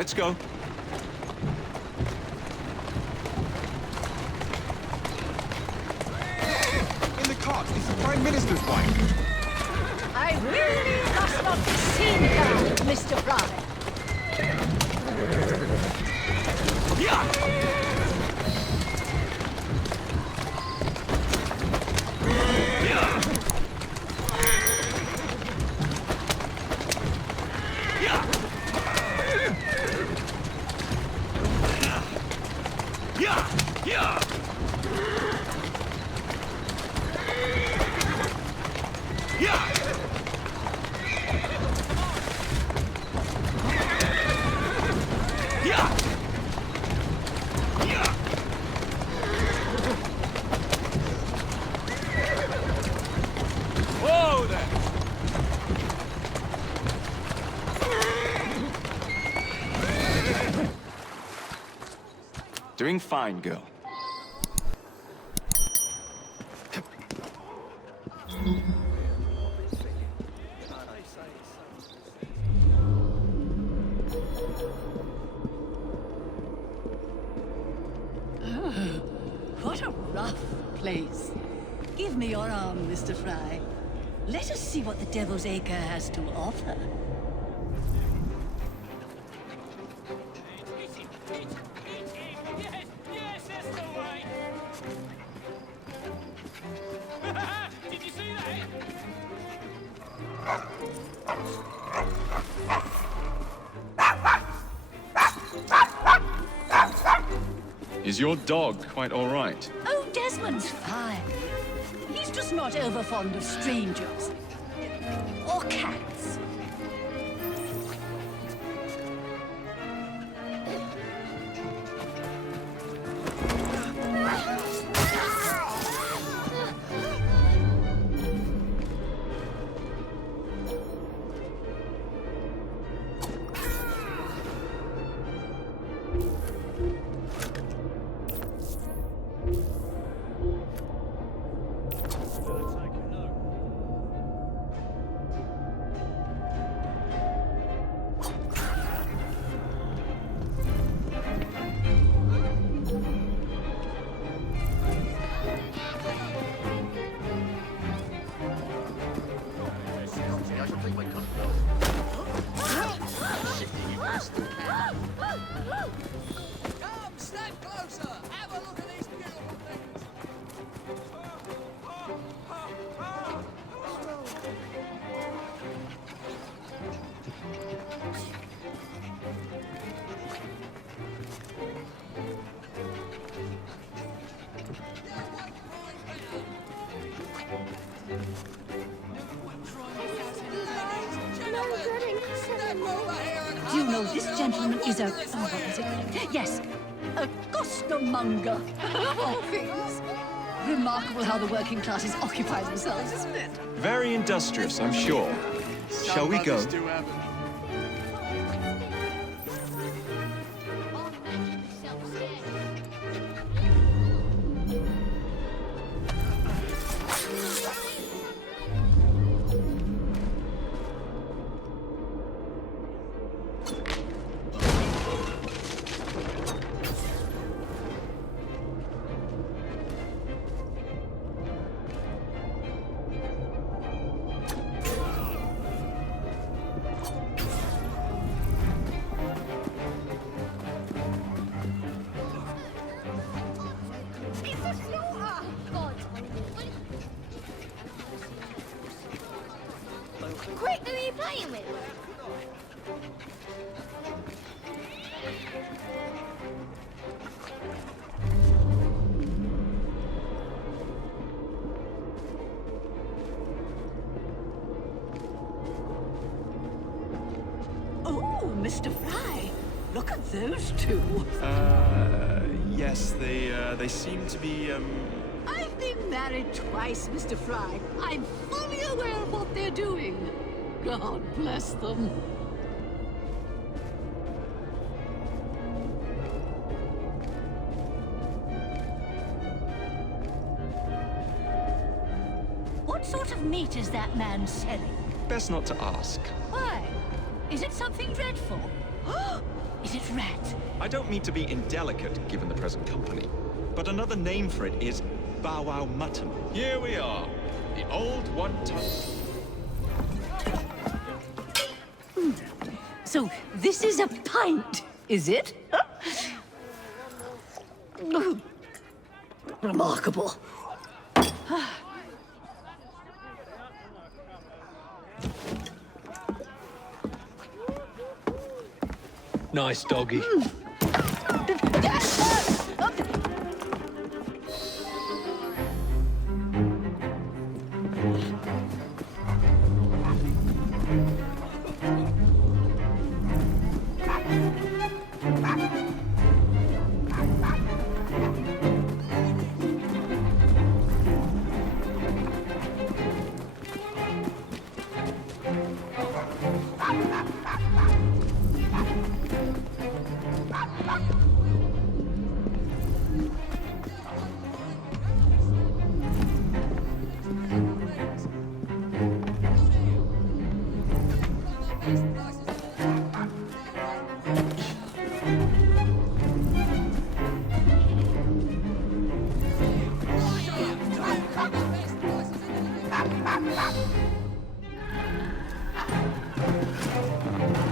Let's go. In the cart, it's the Prime Minister's wife. I really must not be seen here, Mr. Frye. Yeah! Doing fine, girl. What a rough place. Give me your arm, Mr. Frye. Let us see what the Devil's Acre has to offer. Is your dog quite all right? Oh, Desmond's fine. He's just not over fond of strangers. Or cats. Come, stand closer. Have a look at these beautiful things. Do you know this gentleman is a... Oh, what is it? Yes, a costermonger, of all things. Remarkable how the working classes occupy themselves, isn't it? Very industrious, I'm sure. Shall we go? Quick, who are you playing with? Oh, Mr. Frye, look at those two. Yes, they seem to be, I've been married twice, Mr. Frye. I'm fully aware of what they're doing. God bless them. What sort of meat is that man selling? best not to ask. Why? Is it something dreadful? Is it rat? I don't mean to be indelicate, given the present company, but another name for it is Bow Wow Mutton. Here we are, the old one-ton. So this is a pint, is it? Remarkable. Nice doggy.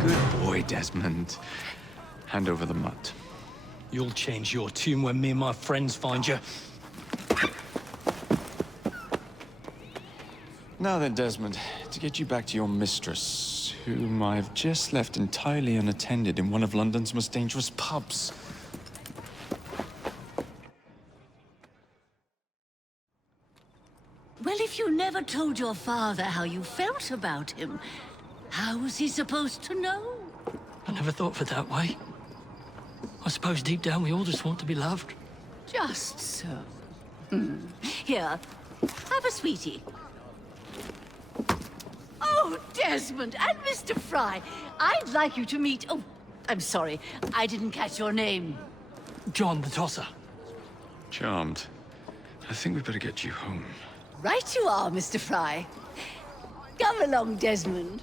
Good boy, Desmond. Hand over the mutt. You'll change your tune when me and my friends find you. Now then, Desmond, to get you back to your mistress, whom I've just left entirely unattended in one of London's most dangerous pubs. Well, if you never told your father how you felt about him, how was he supposed to know? I never thought of it that way. I suppose deep down we all just want to be loved. Just so. Here, have a sweetie. Oh, Desmond and Mr. Frye, I'd like you to meet... Oh, I'm sorry, I didn't catch your name. John the Tosser. Charmed. I think we better get you home. Right you are, Mr. Frye. Come along, Desmond.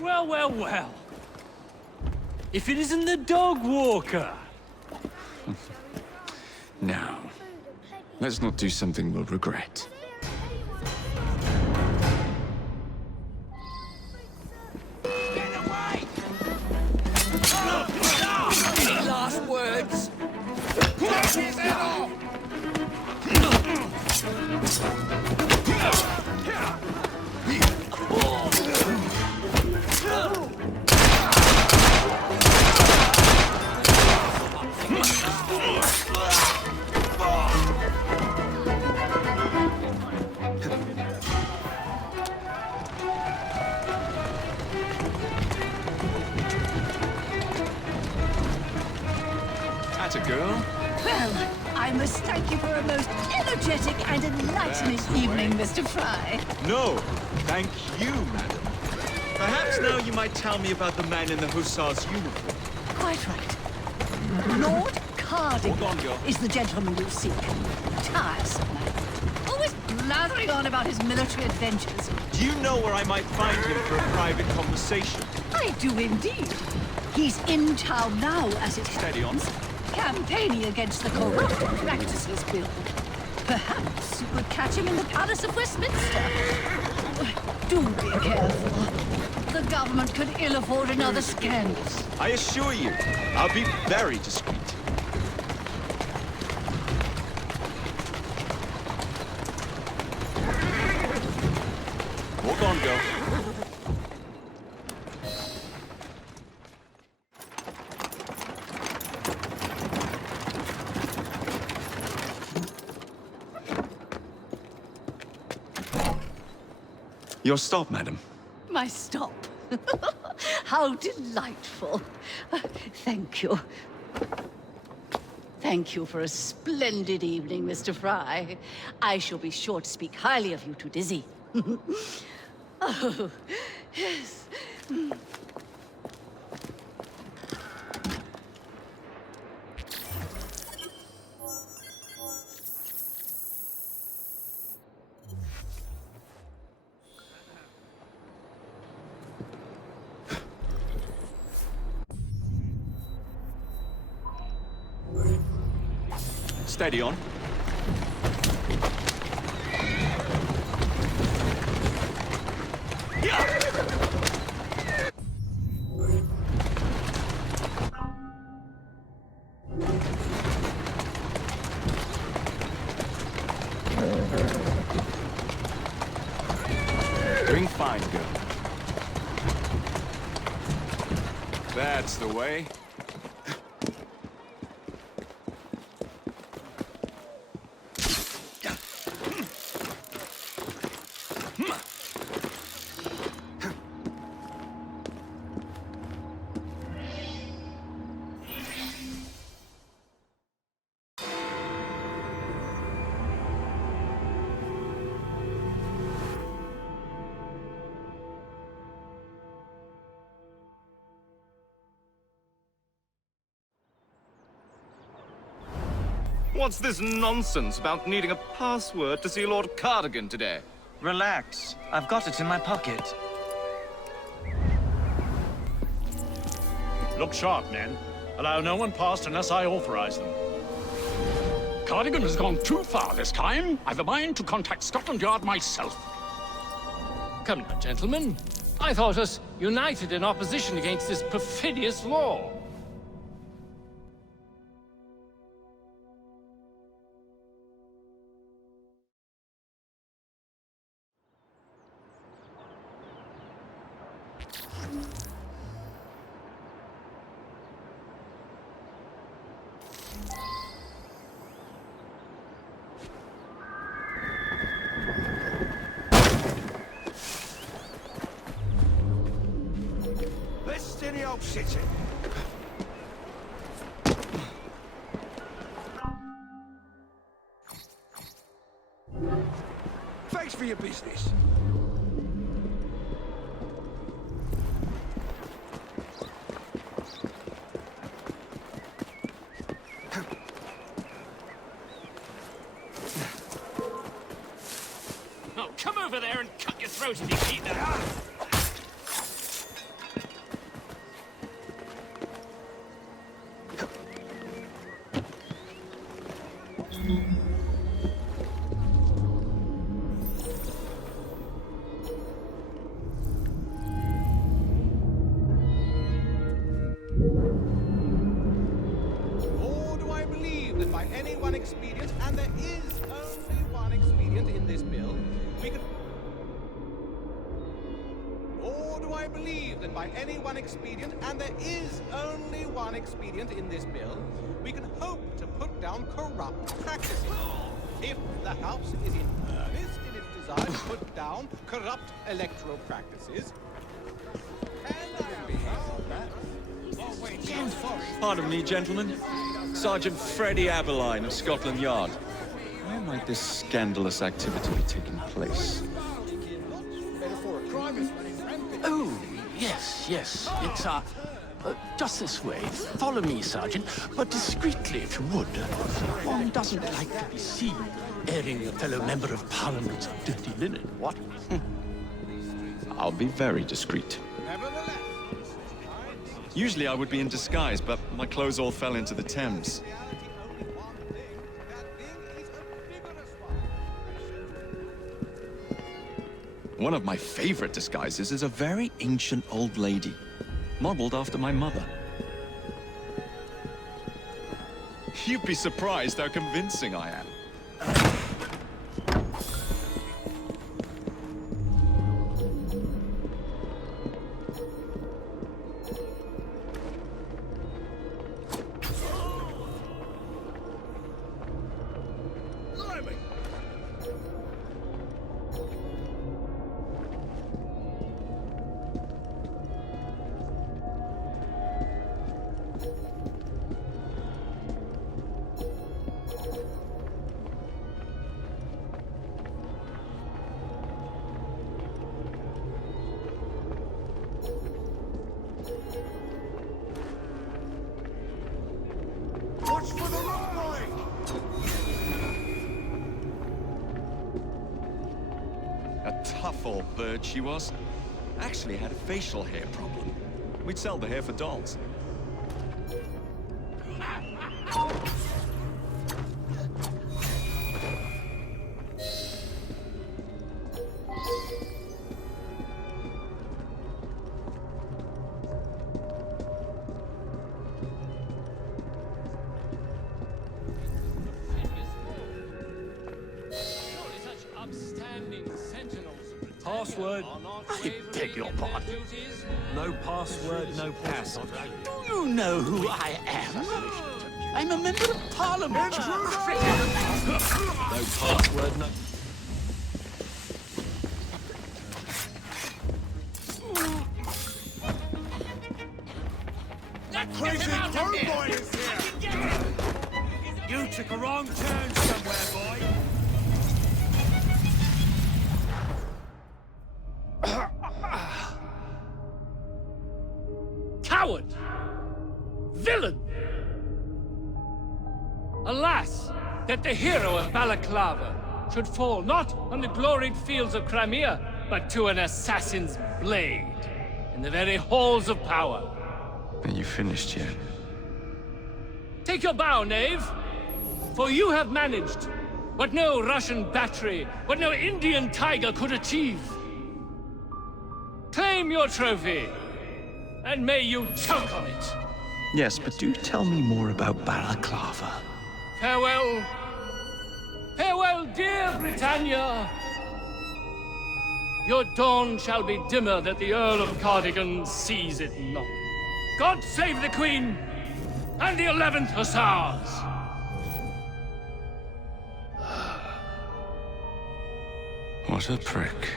Well, well, well. If it isn't the dog walker. Now, let's not do something we'll regret. Any last words? His head off! That's a girl. Well, I must thank you for a most energetic and enlightening evening, Mr. Frye. No, thank you, madam. Perhaps now you might tell me about the man in the hussar's uniform. Quite right. Lord Cardigan Hold on, girl. is the gentleman you seek. Tiresome man. Always blathering on about his military adventures. Do you know where I might find him for a private conversation? I do indeed. He's in town now, as it Steady on. happens, campaigning against the Corrupt Practices Bill. Perhaps you could catch him in the Palace of Westminster. Do be careful. The government could ill afford another scandal. I assure you, I'll be very discreet. Walk on, girl. Your stop, madam. My stop. How delightful. Thank you. Thank you for a splendid evening, Mr. Frye. I shall be sure to speak highly of you to Dizzy. Oh, yes. Steady on. Doing fine, girl. That's the way. What's this nonsense about needing a password to see Lord Cardigan today? Relax. I've got it in my pocket. Look sharp, men. Allow no one past unless I authorize them. Cardigan has gone too far this time. I've a mind to contact Scotland Yard myself. Come now, gentlemen. I thought us united in opposition against this perfidious law. Best in the old city. Thanks for your business. Oh, come over there and cut your throat if you keep that. Nor do I believe that by any one expedient, and there is only one expedient in this bill, we can... Nor do I believe that by any one expedient, and there is only one expedient in this bill, we can hope to put down corrupt practices. If the House is in earnest in its desire to put down corrupt electoral practices, Pardon me, gentlemen. Sergeant Freddie Aberline of Scotland Yard. Where might this scandalous activity be taking place? Oh, yes, yes. It's, just this way. Follow me, Sergeant, but discreetly, if you would. One doesn't like to be seen airing a fellow member of Parliament's dirty linen, what? I'll be very discreet. Usually I would be in disguise, but my clothes all fell into the Thames. One of my favorite disguises is a very ancient old lady, modeled after my mother. You'd be surprised how convincing I am. watch for the rock boy! A tough old bird she was. Actually had a facial hair problem. We'd sell the hair for dolls. password. I beg your pardon. No password, no password. Do you know who I am? I'm a member of Parliament. No password, no... Crazy boy is here! You took a wrong turn somewhere, boy. Coward! Villain! Alas, that the hero of Balaclava should fall not on the gloried fields of Crimea, but to an assassin's blade in the very halls of power. Are you finished yet? Take your bow, knave, for you have managed what no Russian battery, what no Indian tiger could achieve. Claim your trophy, and may you choke on it. Yes, but do tell me more about Balaclava. Farewell. Farewell, dear Britannia. Your dawn shall be dimmer that the Earl of Cardigan sees it not. God save the Queen and the 11th Hussars! What a prick.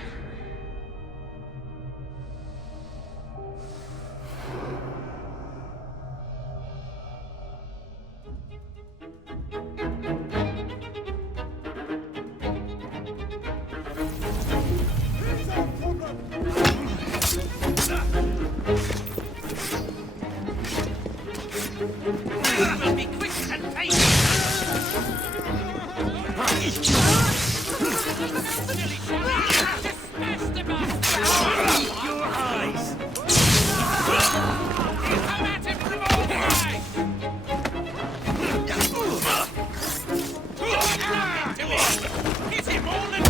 Will be quick and painless. Smash the bastard! Your eyes! Come at him from all sides! Hit him all at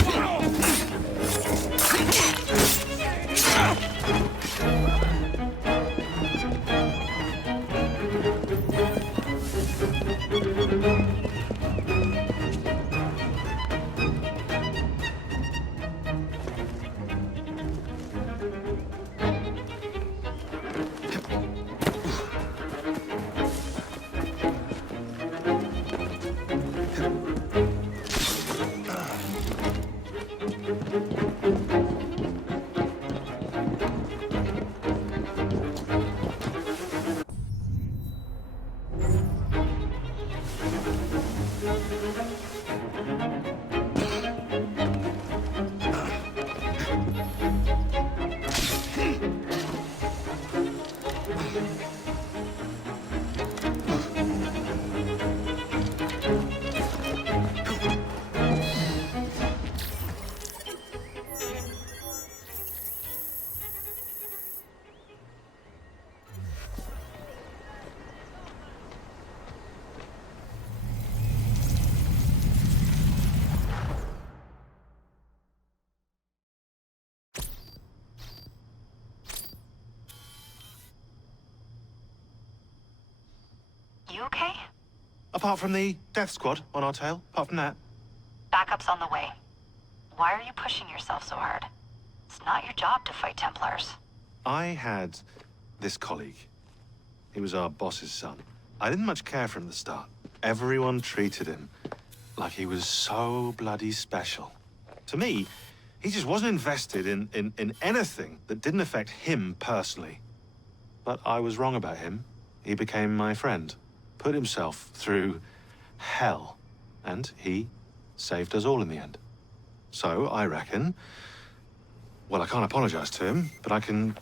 You okay? Apart from the death squad on our tail, apart from that. Backup's on the way. Why are you pushing yourself so hard? It's not your job to fight Templars. I had this colleague. He was our boss's son. I didn't much care for him at the start. Everyone treated him like he was so bloody special. To me, he just wasn't invested in anything that didn't affect him personally. But I was wrong about him. He became my friend. Put himself through hell, and he saved us all in the end. So, I reckon, well, I can't apologize to him, but I can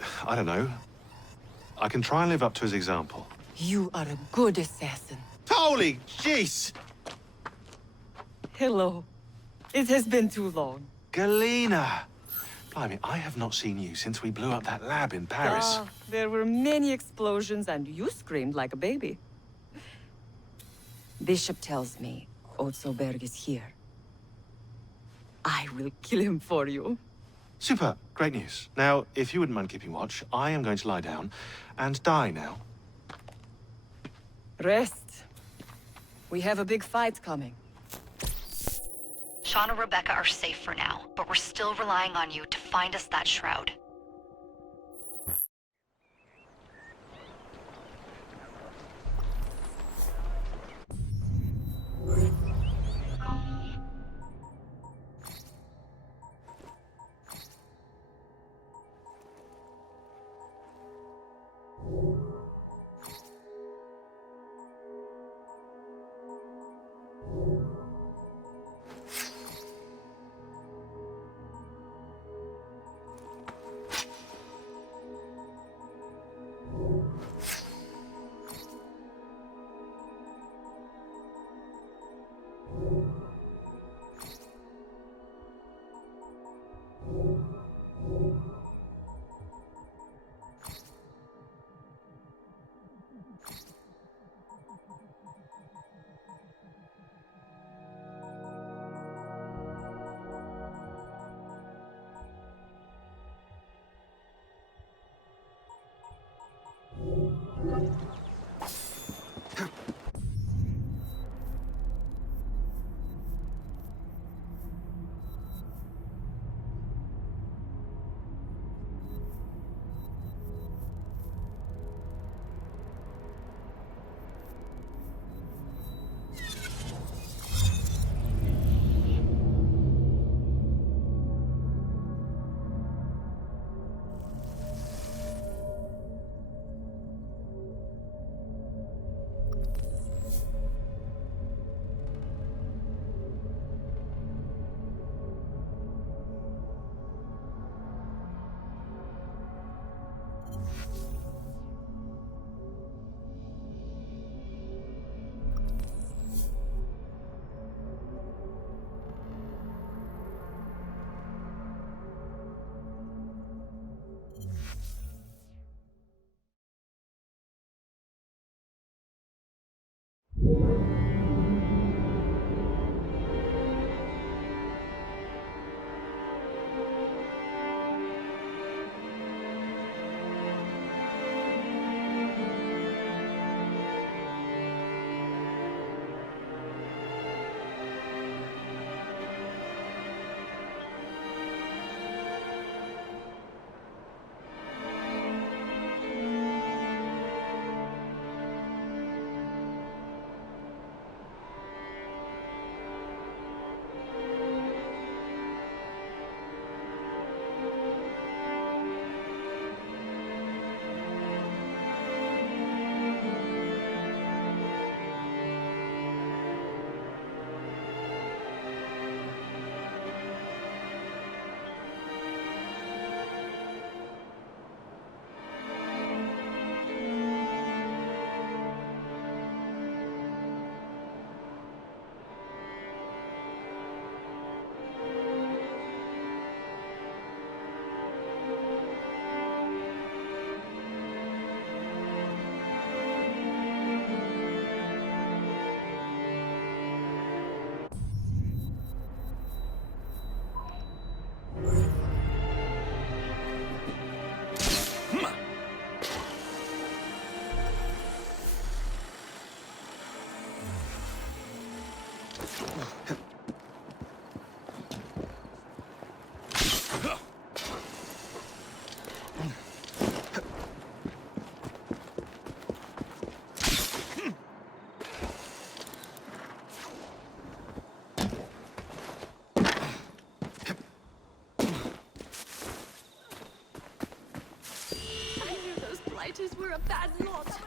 try and live up to his example. You are a good assassin. Holy jeez! Hello. It has been too long. Galena! Blimey, I have not seen you since we blew up that lab in Paris. There were many explosions, and you screamed like a baby. Bishop tells me Otzoberg is here. I will kill him for you. Super. Great news. Now, if you wouldn't mind keeping watch, I am going to lie down and die now. Rest. We have a big fight coming. Sean and Rebecca are safe for now, but we're still relying on you to find us that shroud. We're a bad lot.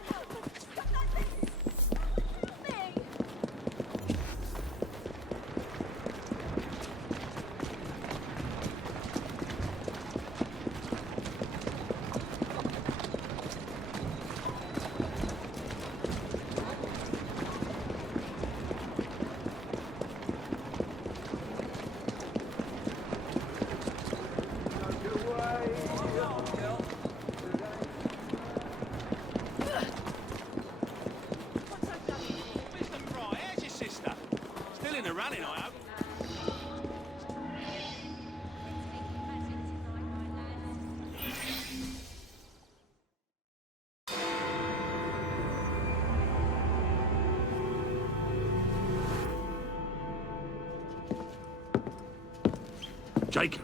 Jacob.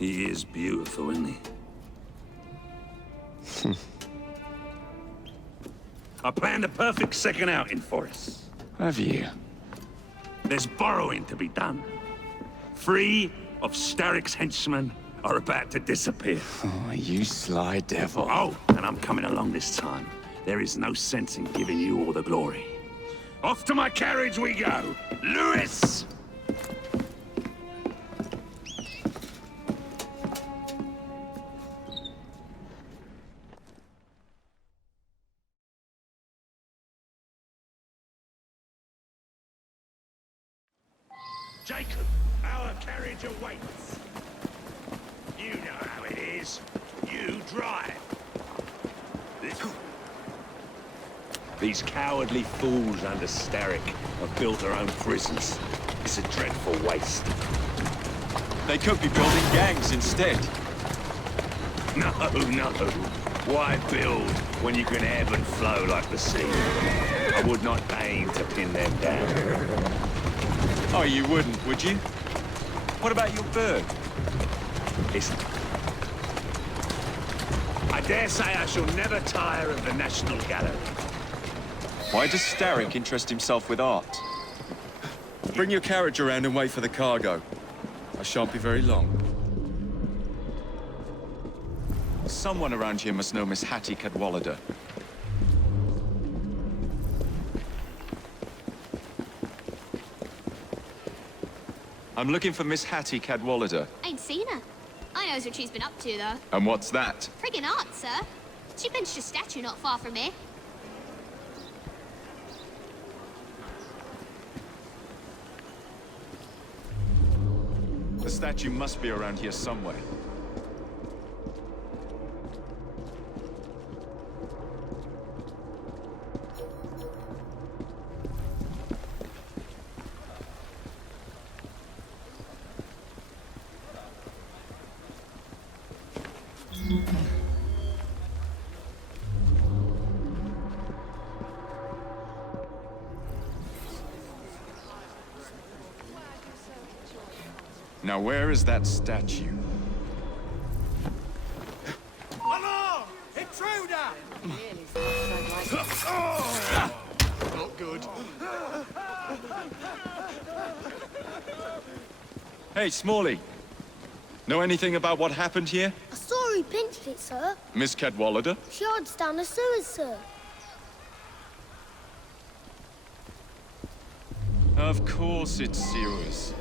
He is beautiful, isn't he? I planned a perfect second outing for us. Have you? There's borrowing to be done. 3 of Starrick's henchmen are about to disappear. Oh, you sly devil. Oh, and I'm coming along this time. There is no sense in giving you all the glory. Off to my carriage we go! Lewis! Jacob, our carriage awaits. You know how it is. You drive. These cowardly fools under Starrick have built their own prisons. It's a dreadful waste. They could be building gangs instead. No. Why build when you can ebb and flow like the sea? I would not aim to pin them down. Oh, you wouldn't, would you? What about your bird? I dare say I shall never tire of the National Gallery. Why does Starrick interest himself with art? Bring your carriage around and wait for the cargo. I shan't be very long. Someone around here must know Miss Hattie Cadwallader. I'm looking for Miss Hattie Cadwallader. Ain't seen her. I knows what she's been up to, though. And what's that? Friggin' art, sir. She benched a statue not far from here. The statue must be around here somewhere. Now, where is that statue? Alarm! Intruder! Not good. Hey, Smalley. Know anything about what happened here? I saw who pinched it, sir. Miss Cadwallader? She hides down the sewers, sir. Of course it's sewers.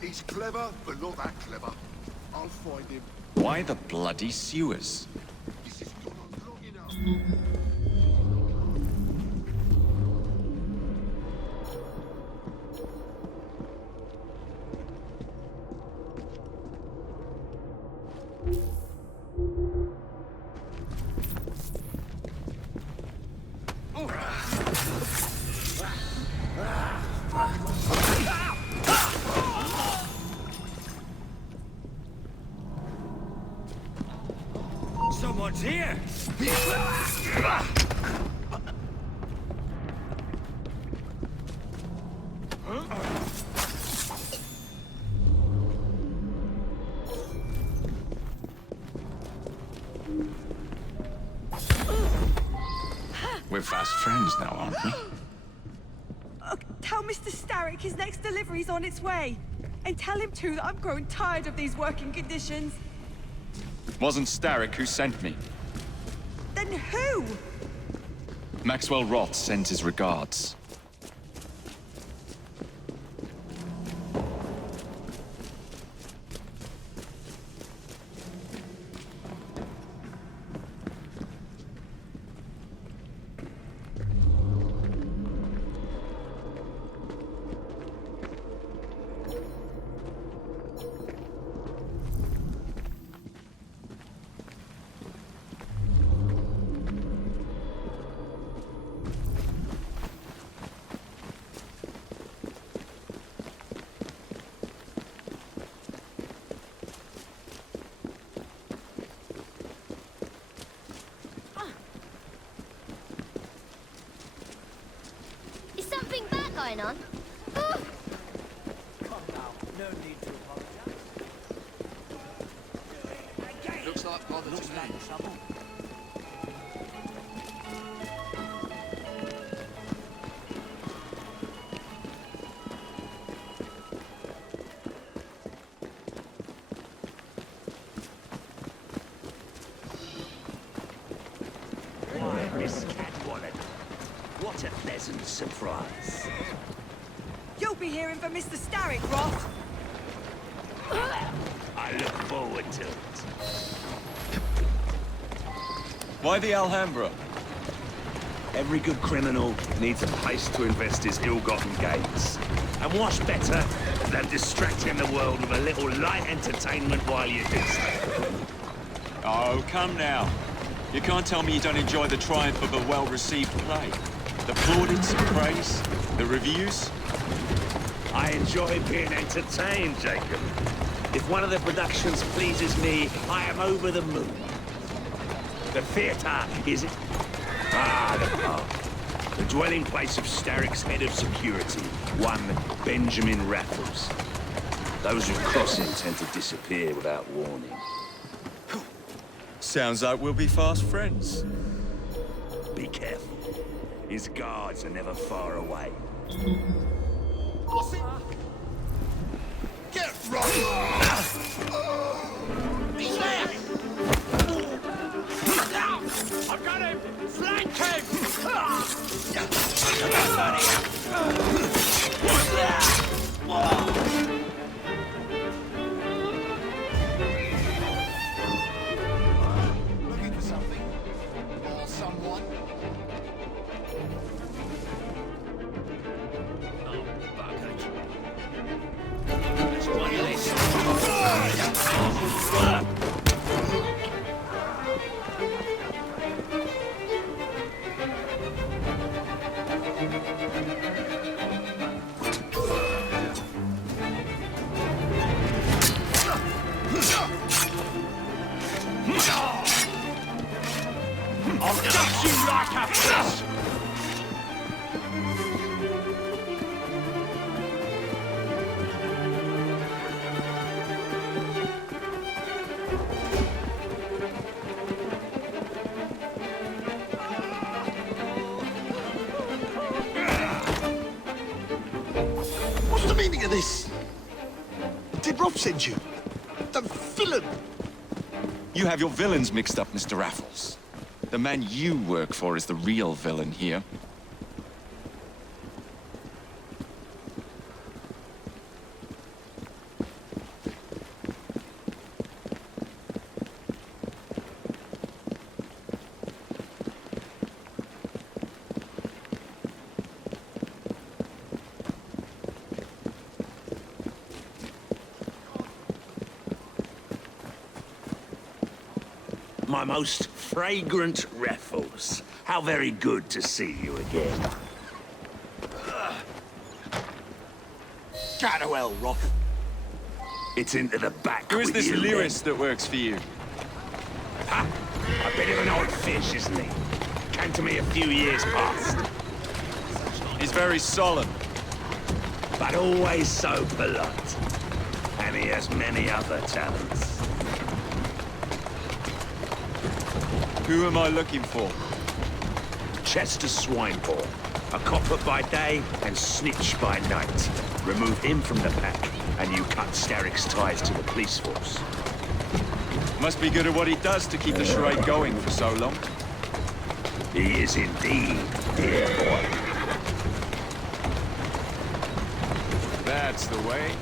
He's clever, but not that clever. I'll find him. Why the bloody sewers? This has gone on long enough. Someone's here! We're fast friends now, aren't we? Tell Mr. Starrick his next delivery's on its way. And tell him, too, that I'm growing tired of these working conditions. Wasn't Starrick who sent me. Then who? Maxwell Roth sends his regards. going on? Come now, no need to apologize. Looks like bother to me. Trouble. Miss Catwallet. What a pleasant surprise. You'll be hearing from Mr. Starrick, Roth. I look forward to it. Why the Alhambra? Every good criminal needs a place to invest his ill-gotten gains. And what's better than distracting the world with a little light entertainment while you do so? Oh, come now. You can't tell me you don't enjoy the triumph of a well-received play. The plaudits and praise, the reviews. I enjoy being entertained, Jacob. If one of the productions pleases me, I am over the moon. The theatre is... the park. The dwelling place of Starrick's head of security, one Benjamin Raffles. Those who cross him tend to disappear without warning. Sounds like we'll be fast friends. Be careful. His guards are never far away. What's it? Get right! He's there! I've got him! Flank him! Looking for something? Or someone? I'll gut you like a fish! What's the meaning of this? Did Rob send you? The villain! You have your villains mixed up, Mr. Raffles. The man you work for is the real villain here. My most fragrant Raffles. How very good to see you again. Get well, Roth. It's into the back. Who is with this you, lyrist then. that works for you? Ha! A bit of an odd fish, isn't he? Came to me a few years past. He's very solemn. But always so polite. And he has many other talents. Who am I looking for? Chester Swineball. A copper by day and snitch by night. Remove him from the pack, and you cut Starrick's ties to the police force. Must be good at what he does to keep the charade going for so long. He is indeed, dear boy. That's the way.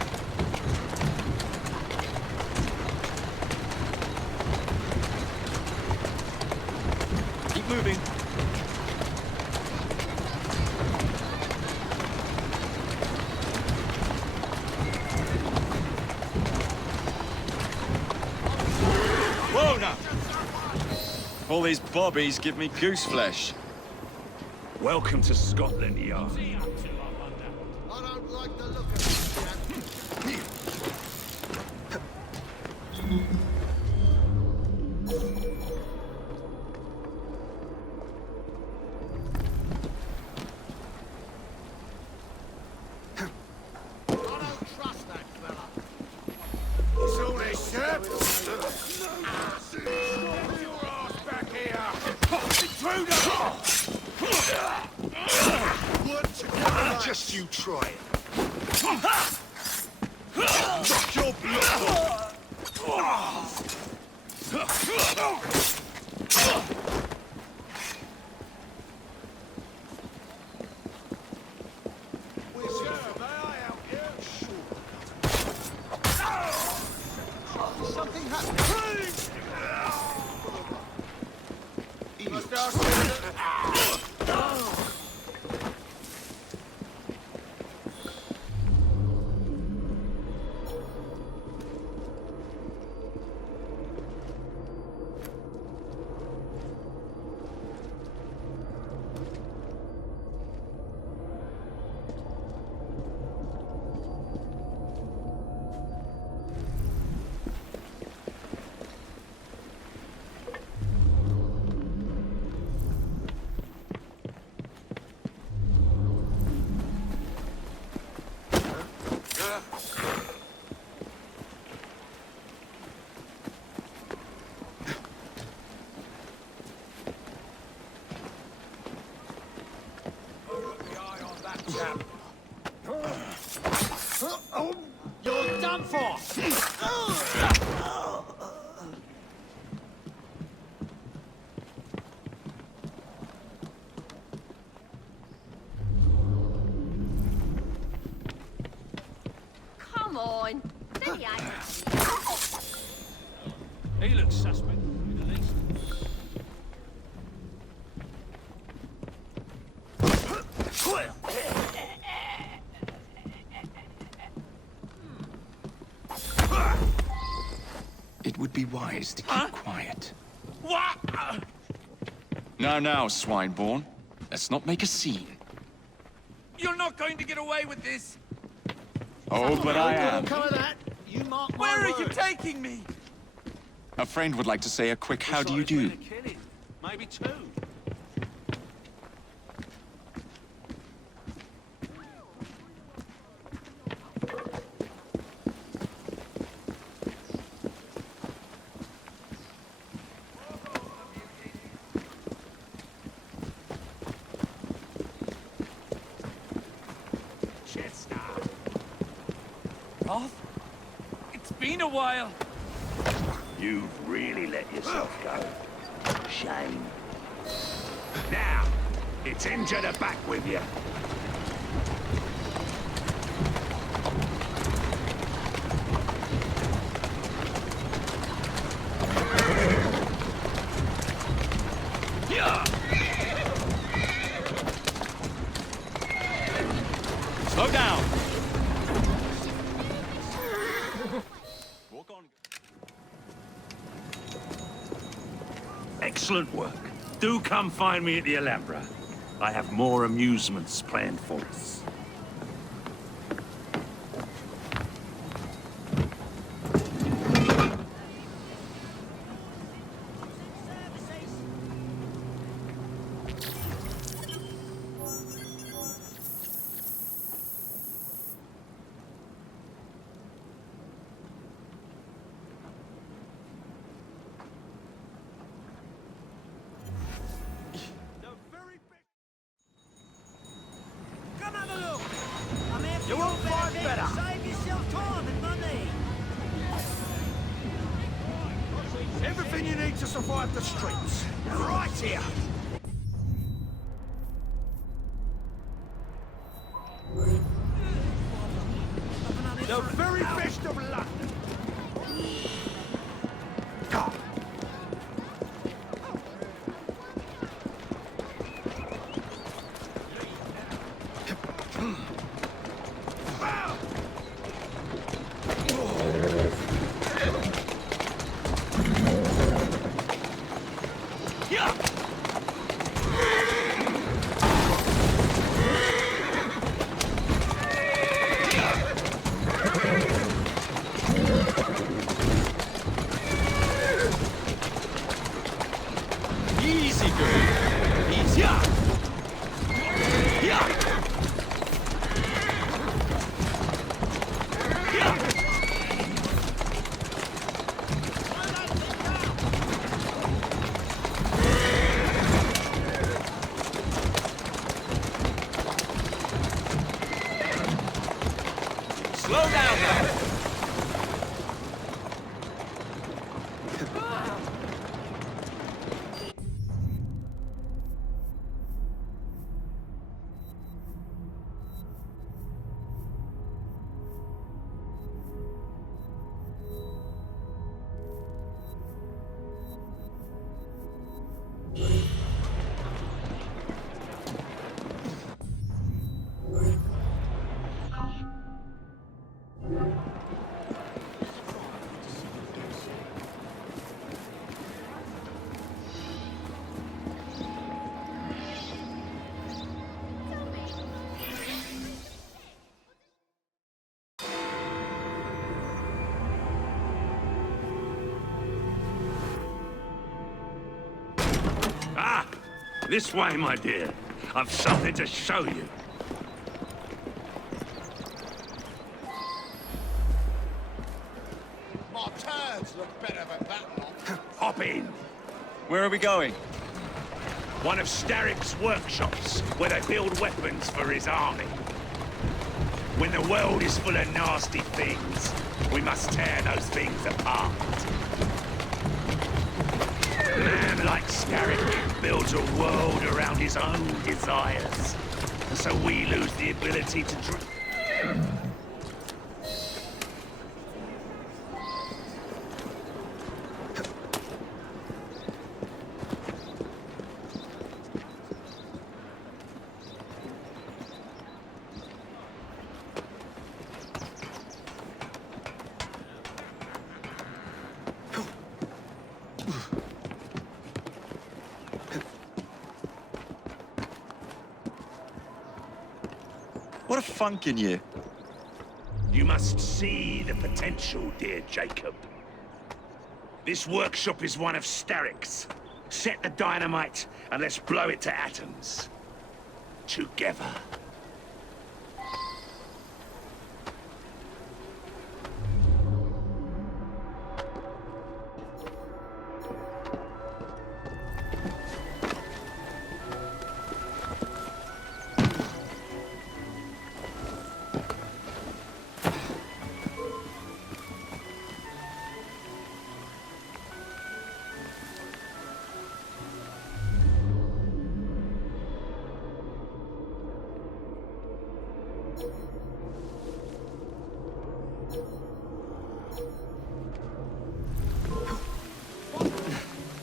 Keep moving. Whoa, now! All these bobbies give me goose flesh. Welcome to Scotland Yard. I don't like the look of this chap. Don't you try it. Drop your blood. Something happening. You're done for! Come on. There you are. He looks suspect, at the least. It would be wise to keep quiet. What? Now, Swineborn. Let's not make a scene. You're not going to get away with this! Oh, but I am. Cover that. You mark my Where are you taking me? A friend would like to say a quick how do you do. Maybe two. It's been a while. You've really let yourself go. Shame. Now, it's into the back with you. Slow down. Excellent work. Do come find me at the Alhambra. I have more amusements planned for us. You won't find better. Save yourself time and money. Everything you need to survive the streets. Right here. The very best of London. Go. Easy, girl. Easy. Ah! This way, my dear. I've something to show you. My turds look better than that lot. Hop in. Where are we going? One of Starrick's workshops, where they build weapons for his army. When the world is full of nasty things, we must tear those things apart. A man like Starrick builds a world around his own desires. And so we lose the ability to What a funk in you. You must see the potential, dear Jacob. This workshop is one of Starrick's. Set the dynamite and let's blow it to atoms. Together.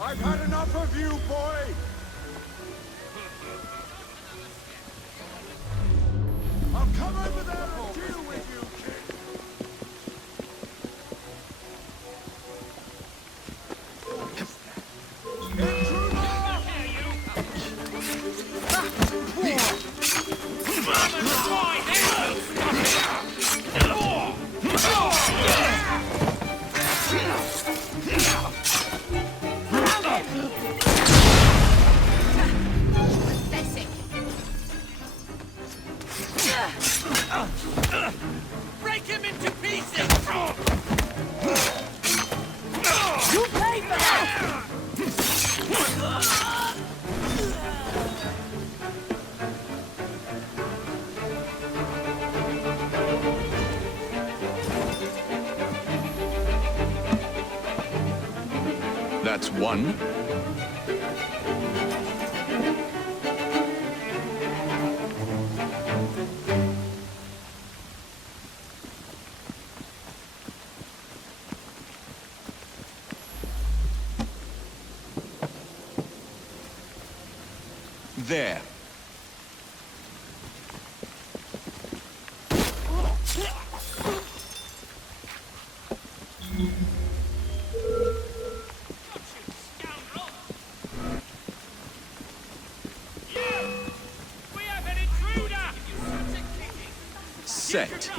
I've had enough of you, boy! I'll come over there and deal with you, Break him into pieces! You pay for that! That's one. There. Set.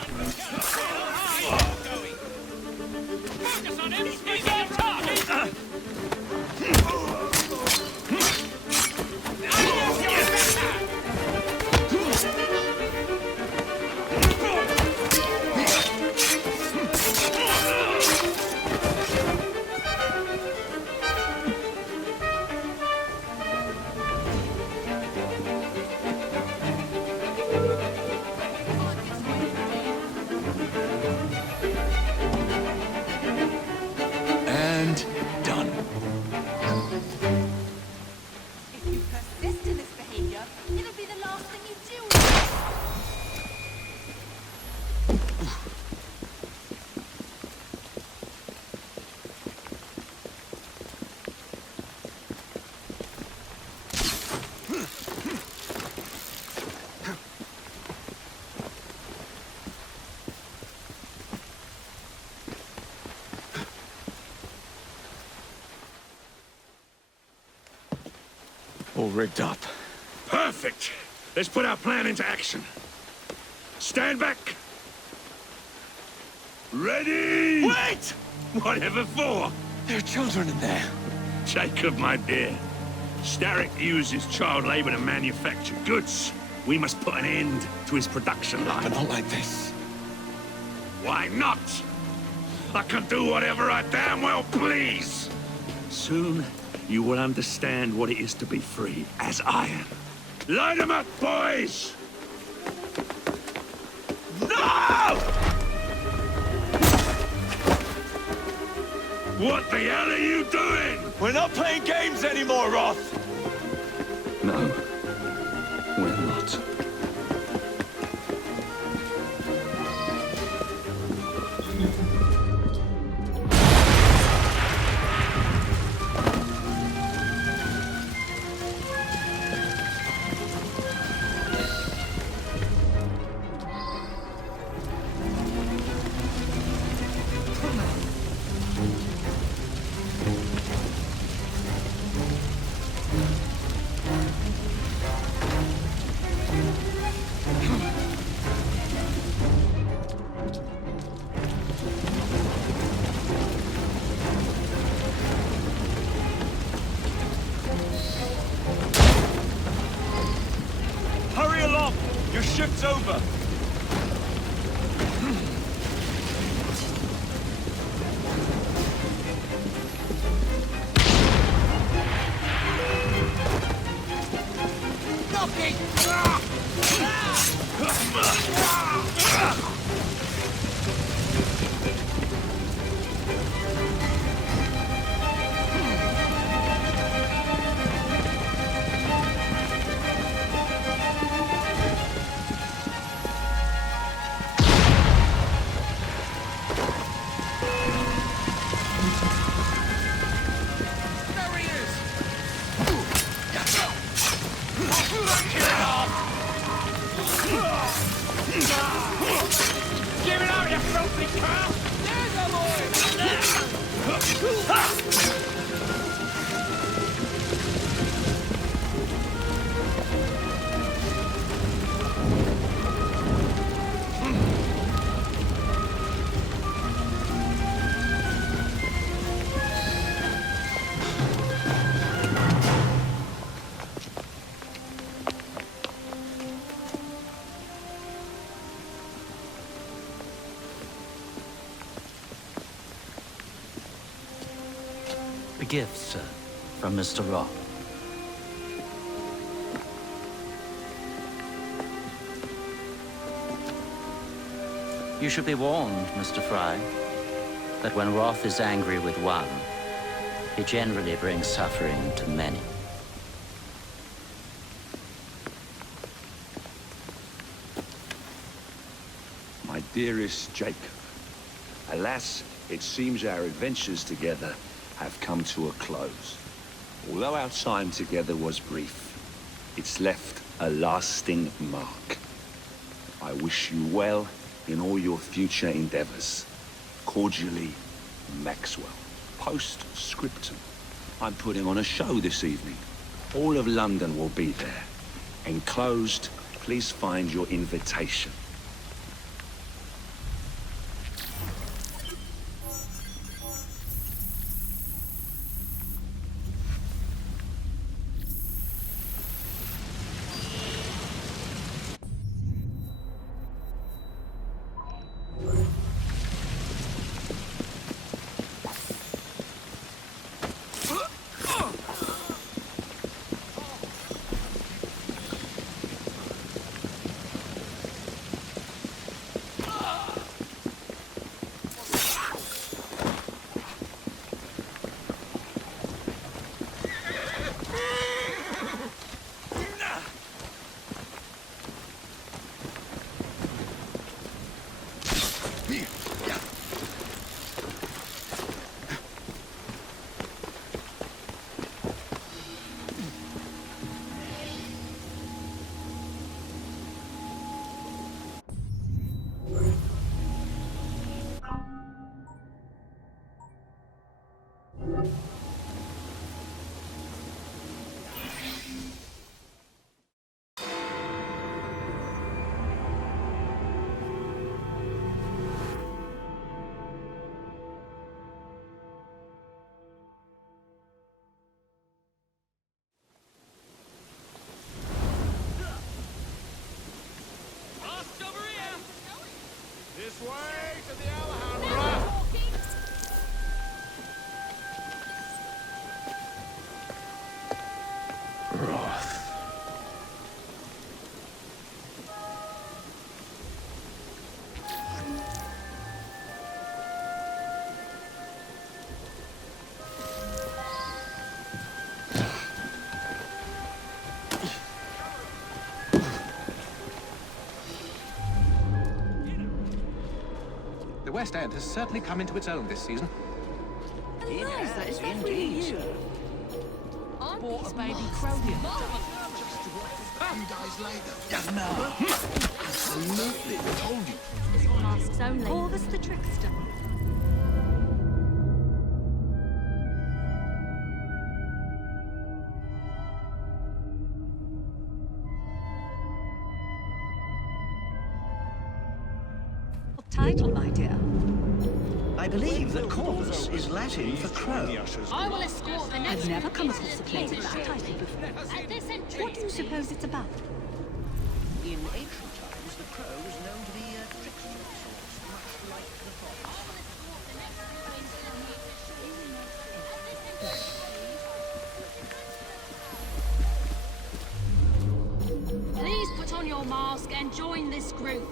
All rigged up. Perfect! Let's put our plan into action. Stand back! Ready? Wait! Whatever for? There are children in there. Jacob, my dear. Starrick uses child labor to manufacture goods. We must put an end to his production line. But not like this. Why not? I can do whatever I damn well please. Soon, you will understand what it is to be free, as I am. Light 'em up, boys! No! What the hell are you doing? We're not playing games anymore, Roth! No, we're not. Hurry along! Your shift's over! Give it out, you filthy cow! There's a A gift, sir, from Mr. Roth. You should be warned, Mr. Frye, that when Roth is angry with one, he generally brings suffering to many. My dearest Jacob, alas, it seems our adventures together have come to a close. Although our time together was brief, it's left a lasting mark. I wish you well in all your future endeavors. Cordially, Maxwell. Postscriptum. I'm putting on a show this evening. All of London will be there. Enclosed, please find your invitation. The West End has certainly come into its own this season. Eliza, is that really you? Bought a baby Crawley. Few days later. Yeah, no. Absolutely, I told you. Masks only. Corvus the trickster. Title, my dear. I believe that Corvus is Latin for crow. I will escort the next. I've never come across a play with that title before. At this entry. What do you suppose it's about? In ancient times, the crow was known to be a trickster of sorts, much like the fox. Please put on your mask and join this group.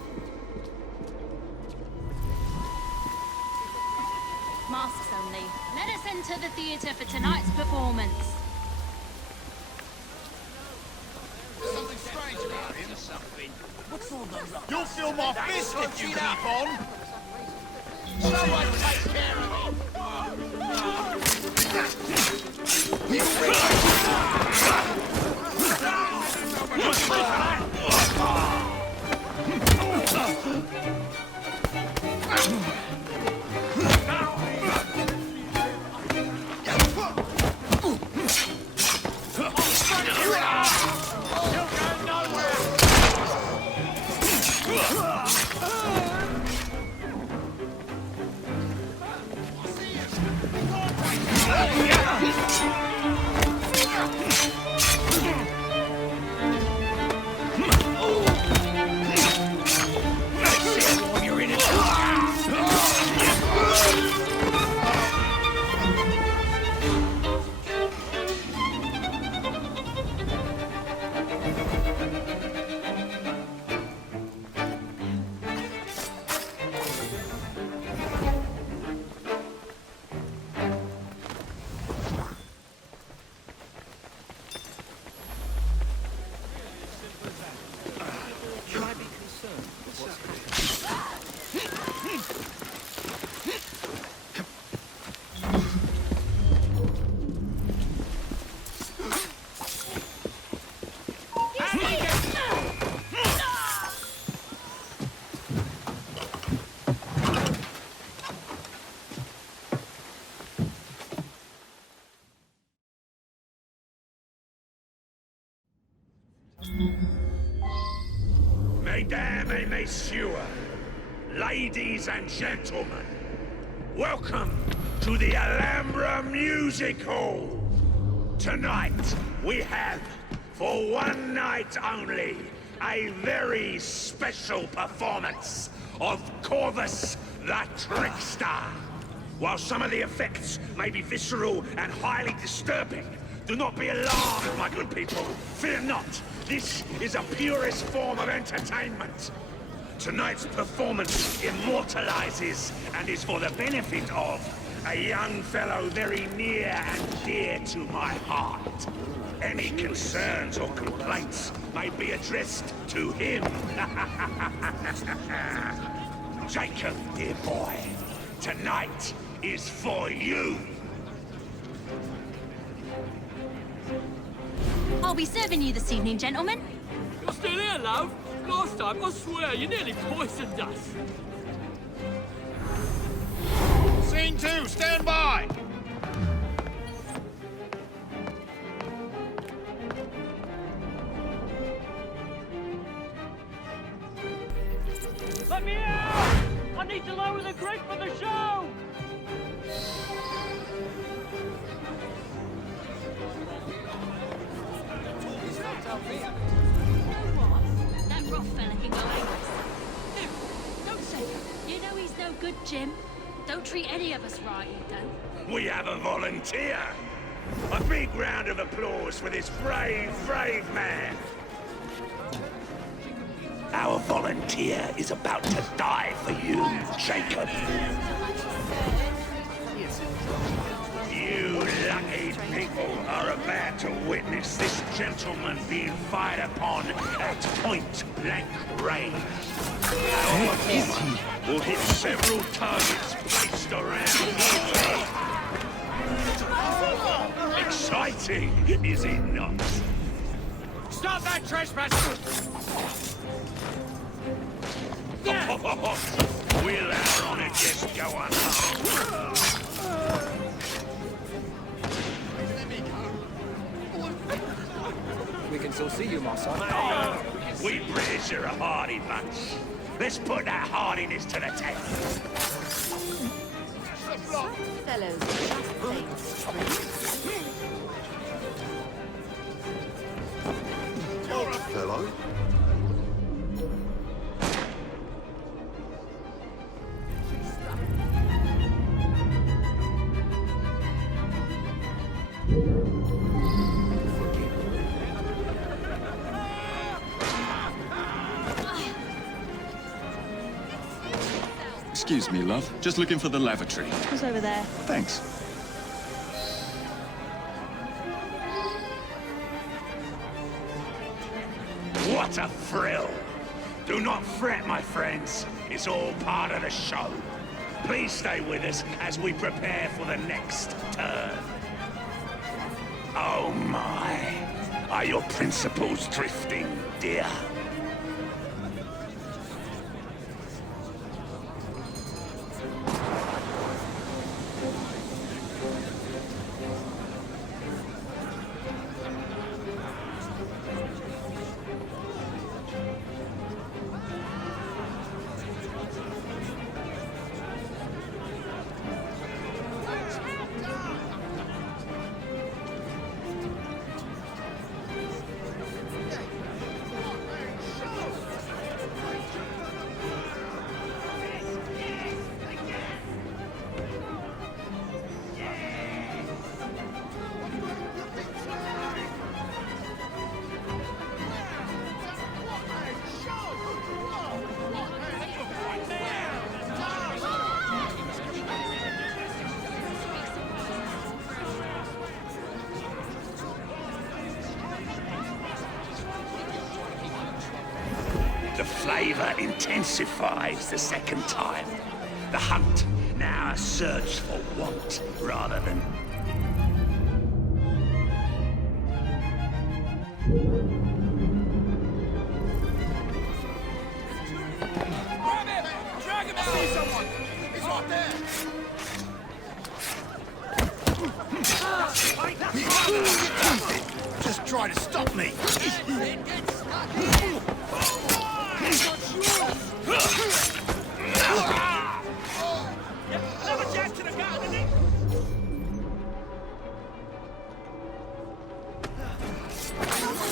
Masks only. Let us enter the theatre for tonight's performance. Something strange about him. What's all the rush? You'll feel my fist if you keep on. Someone take care of Mesdames et messieurs, ladies and gentlemen, welcome to the Alhambra Music Hall. Tonight, we have, for one night only, a very special performance of Corvus the Trickster. While some of the effects may be visceral and highly disturbing, do not be alarmed, my good people. Fear not. This is a purest form of entertainment. Tonight's performance immortalizes and is for the benefit of a young fellow very near and dear to my heart. Any concerns or complaints may be addressed to him. Jacob, dear boy, tonight is for you. I'll be serving you this evening, gentlemen. You're still here, love? Last time, I swear, you nearly poisoned us. Scene 2, stand by! Let me out! I need to lower the grid for the show! That rough fella can go Amos. No, don't say that. You know he's no good, Jim. Don't treat any of us right, you don't. We have a volunteer. A big round of applause for this brave, brave man. Our volunteer is about to die for you, Jacob. You lucky people are about to witness this gentlemen being fired upon at point-blank range. Our performer will hit several targets placed around him. Exciting, is it not? Stop that trespass! We'll out on it, just go on. We can still see you, my son. We British are a hardy bunch. Let's put that hardiness to the test. Some fellows just plain strange. Odd fellow. Excuse me, love. Just looking for the lavatory. Who's over there? Thanks. What a thrill! Do not fret, my friends. It's all part of the show. Please stay with us as we prepare for the next turn. Oh my! Are your principles drifting, dear? The flavor intensifies the second time. The hunt, now a search for want rather than... Grab him! Drag him out! I see someone! He's right there! Just try to stop me.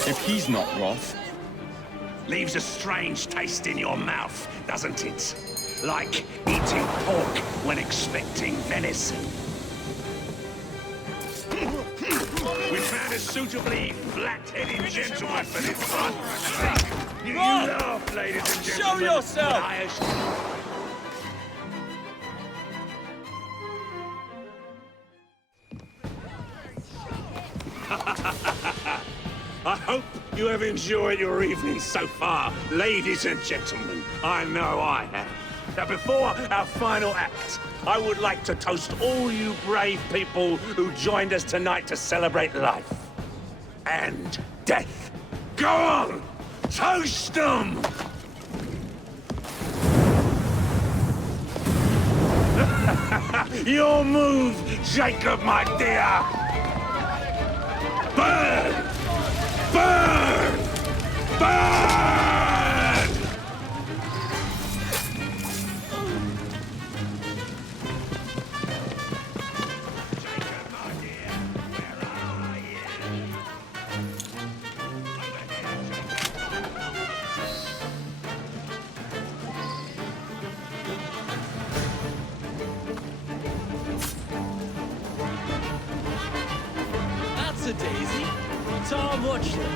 If he's not Roth... Leaves a strange taste in your mouth, doesn't it? Like eating pork when expecting venison. We found a suitably flat-headed gentleman for this one. You laugh, ladies and gentlemen. Show yourself! I hope you have enjoyed your evening so far, ladies and gentlemen. I know I have. Now, before our final act, I would like to toast all you brave people who joined us tonight to celebrate life and death. Go on! Toast them! Your move, Jacob, my dear! Burn! Burn! Burn! Jacob, my dear, where are you? That's a daisy. Tom, watch them.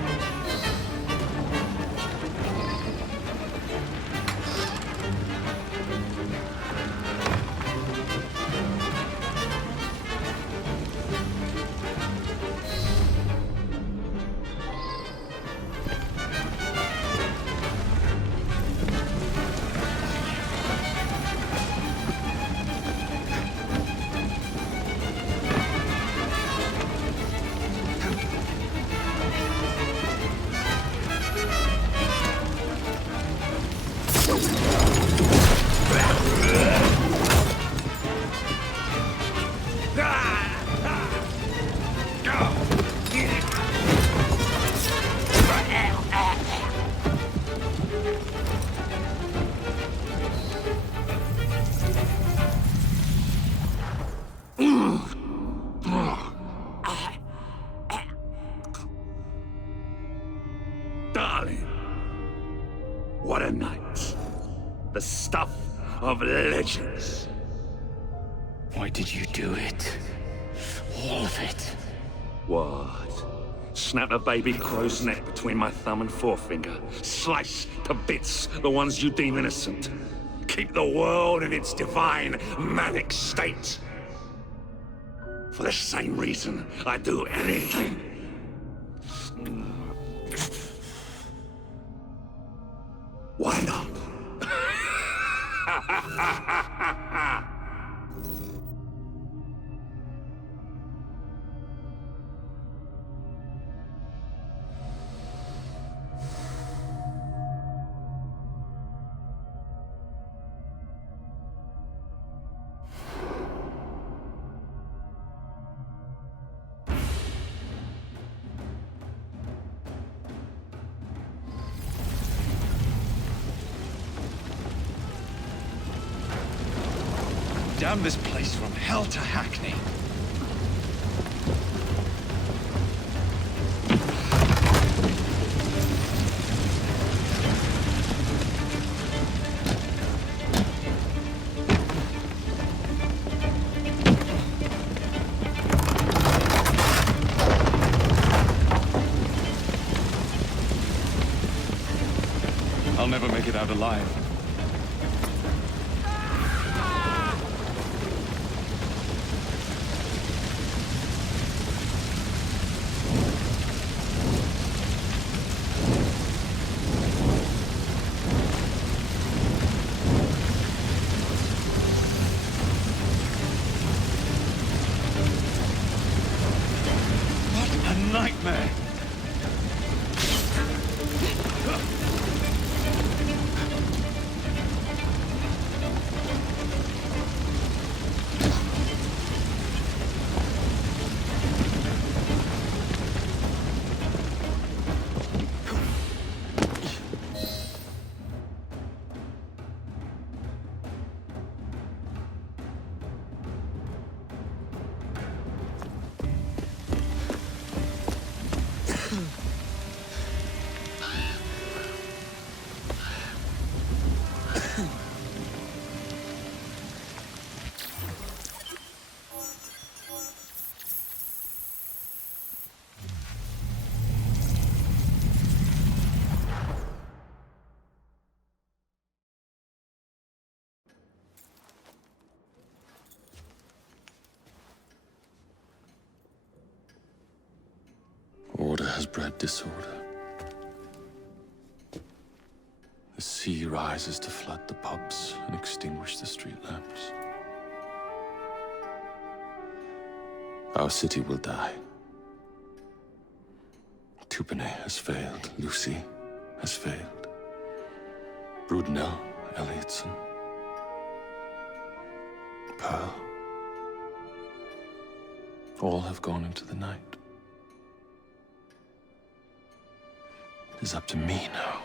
darling. What a night. The stuff of legends. Why did you do it? All of it. What? Snap a baby crow's neck between my thumb and forefinger. Slice to bits the ones you deem innocent. Keep the world in its divine, manic state. For the same reason, I'd do anything. Why not? Damn this place from hell to Hackney. I'll never make it out alive. Nightmare! Order has bred disorder. The sea rises to flood the pubs and extinguish the street lamps. Our city will die. Tupene has failed. Lucy has failed. Brudenell, Elliotson, Pearl. All have gone into the night. It is up to me now.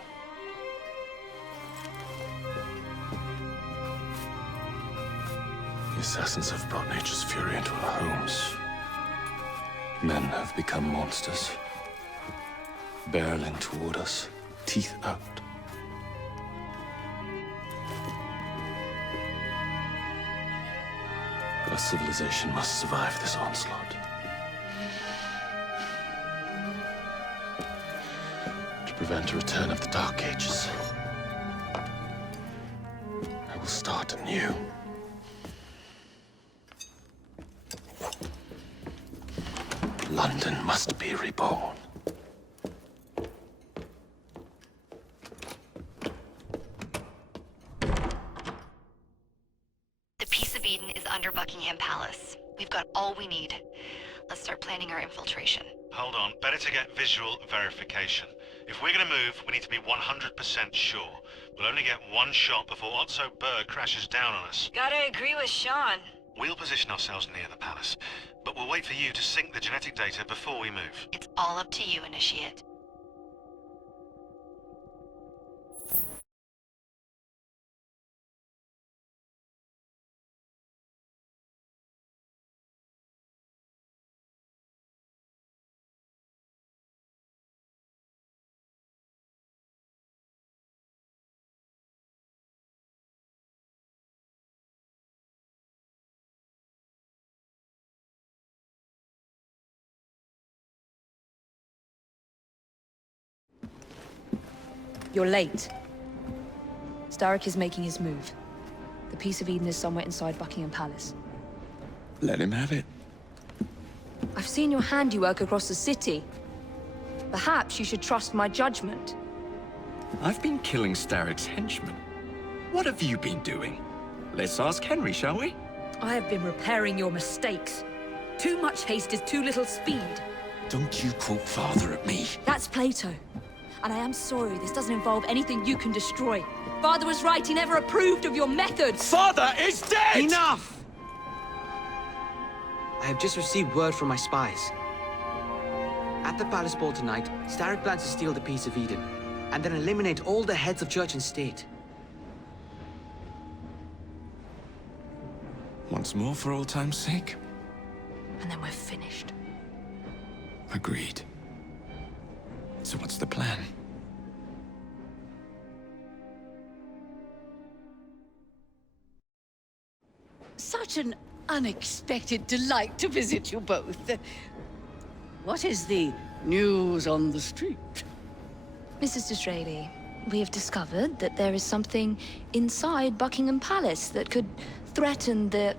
The assassins have brought nature's fury into our homes. Men have become monsters, barreling toward us, teeth out. Our civilization must survive this onslaught. To prevent a return of the Dark Ages, I will start anew. London must be reborn. The Peace of Eden is under Buckingham Palace. We've got all we need. Let's start planning our infiltration. Hold on, better to get visual verification. If we're gonna move, we need to be 100% sure. We'll only get one shot before Otso Berg crashes down on us. Gotta agree with Sean. We'll position ourselves near the palace, but we'll wait for you to sync the genetic data before we move. It's all up to you, Initiate. You're late. Starrick is making his move. The Piece of Eden is somewhere inside Buckingham Palace. Let him have it. I've seen your handiwork across the city. Perhaps you should trust my judgment. I've been killing Starrick's henchmen. What have you been doing? Let's ask Henry, shall we? I have been repairing your mistakes. Too much haste is too little speed. Don't you quote Father at me. That's Plato. And I am sorry this doesn't involve anything you can destroy. Father was right, he never approved of your methods. Father is dead! Enough! I have just received word from my spies. At the Palace Ball tonight, Starrick plans to steal the Piece of Eden, and then eliminate all the heads of church and state. Once more for old time's sake? And then we're finished. Agreed. So what's the plan? Such an unexpected delight to visit you both. What is the news on the street? Mrs. Disraeli, we have discovered that there is something inside Buckingham Palace that could threaten the...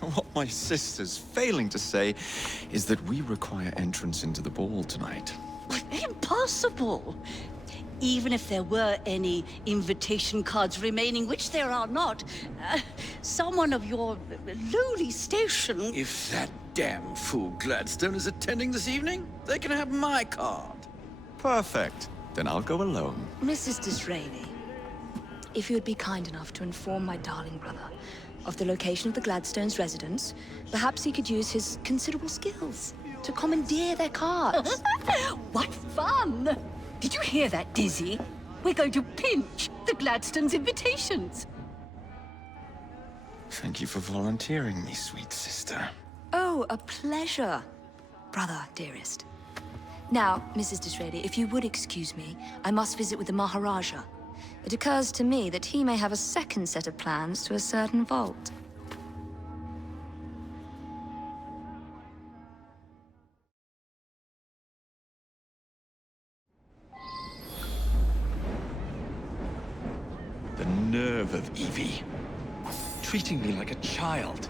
What my sister's failing to say is that we require entrance into the ball tonight. Impossible! Even if there were any invitation cards remaining, which there are not, someone of your lowly station... If that damn fool Gladstone is attending this evening, they can have my card. Perfect. Then I'll go alone. Mrs. Disraeli, if you would be kind enough to inform my darling brother of the location of the Gladstones' residence, perhaps he could use his considerable skills to commandeer their cards. What fun! Did you hear that, Dizzy? We're going to pinch the Gladstones' invitations. Thank you for volunteering me, sweet sister. Oh, a pleasure, brother, dearest. Now, Mrs. Disraeli, if you would excuse me, I must visit with the Maharaja. It occurs to me that he may have a second set of plans to a certain vault. The nerve of Evie. Treating me like a child.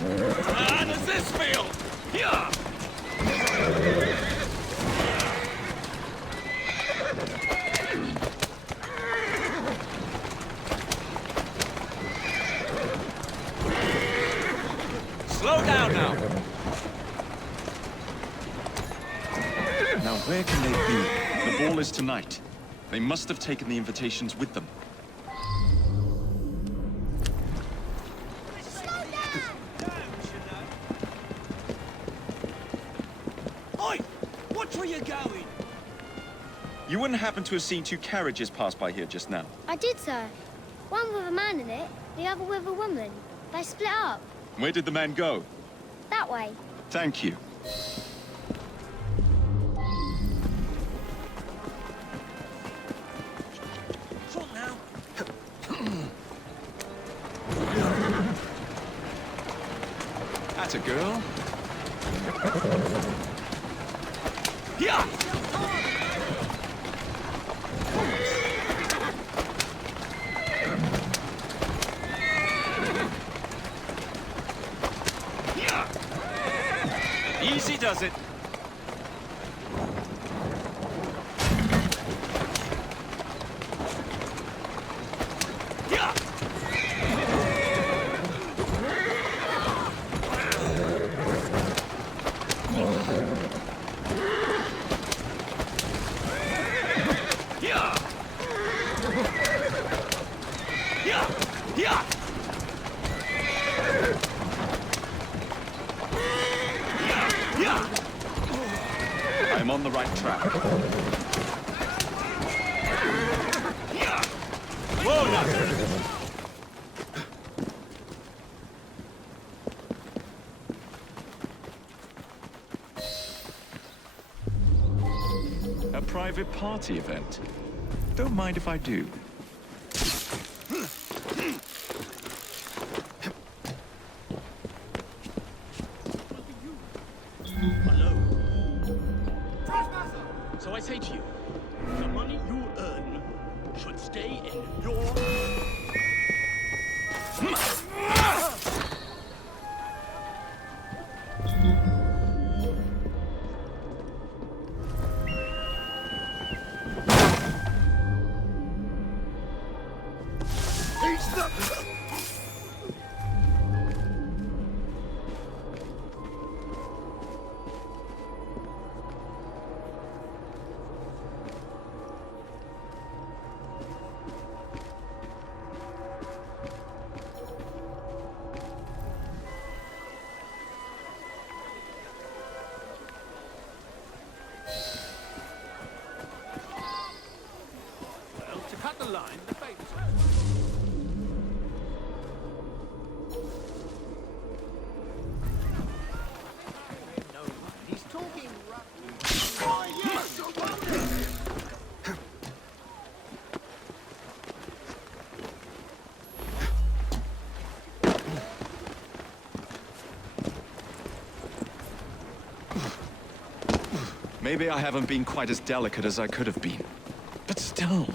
How does this feel? Yeah. Slow down now. Now, where can they be? The ball is tonight. They must have taken the invitations with them. Oi! Watch where you're going! You wouldn't happen to have seen two carriages pass by here just now? I did, sir. One with a man in it, the other with a woman. They split up. Where did the man go? That way. Thank you. That's a girl. Yeah! Easy does it. Yeah! Yeah! Yeah! Yeah! Yeah! I'm on the right track. Yeah! Whoa, now! A private party event. Don't mind if I do. So I say to you, the money you earn should stay in your... He's talking Maybe I haven't been quite as delicate as I could have been. But still.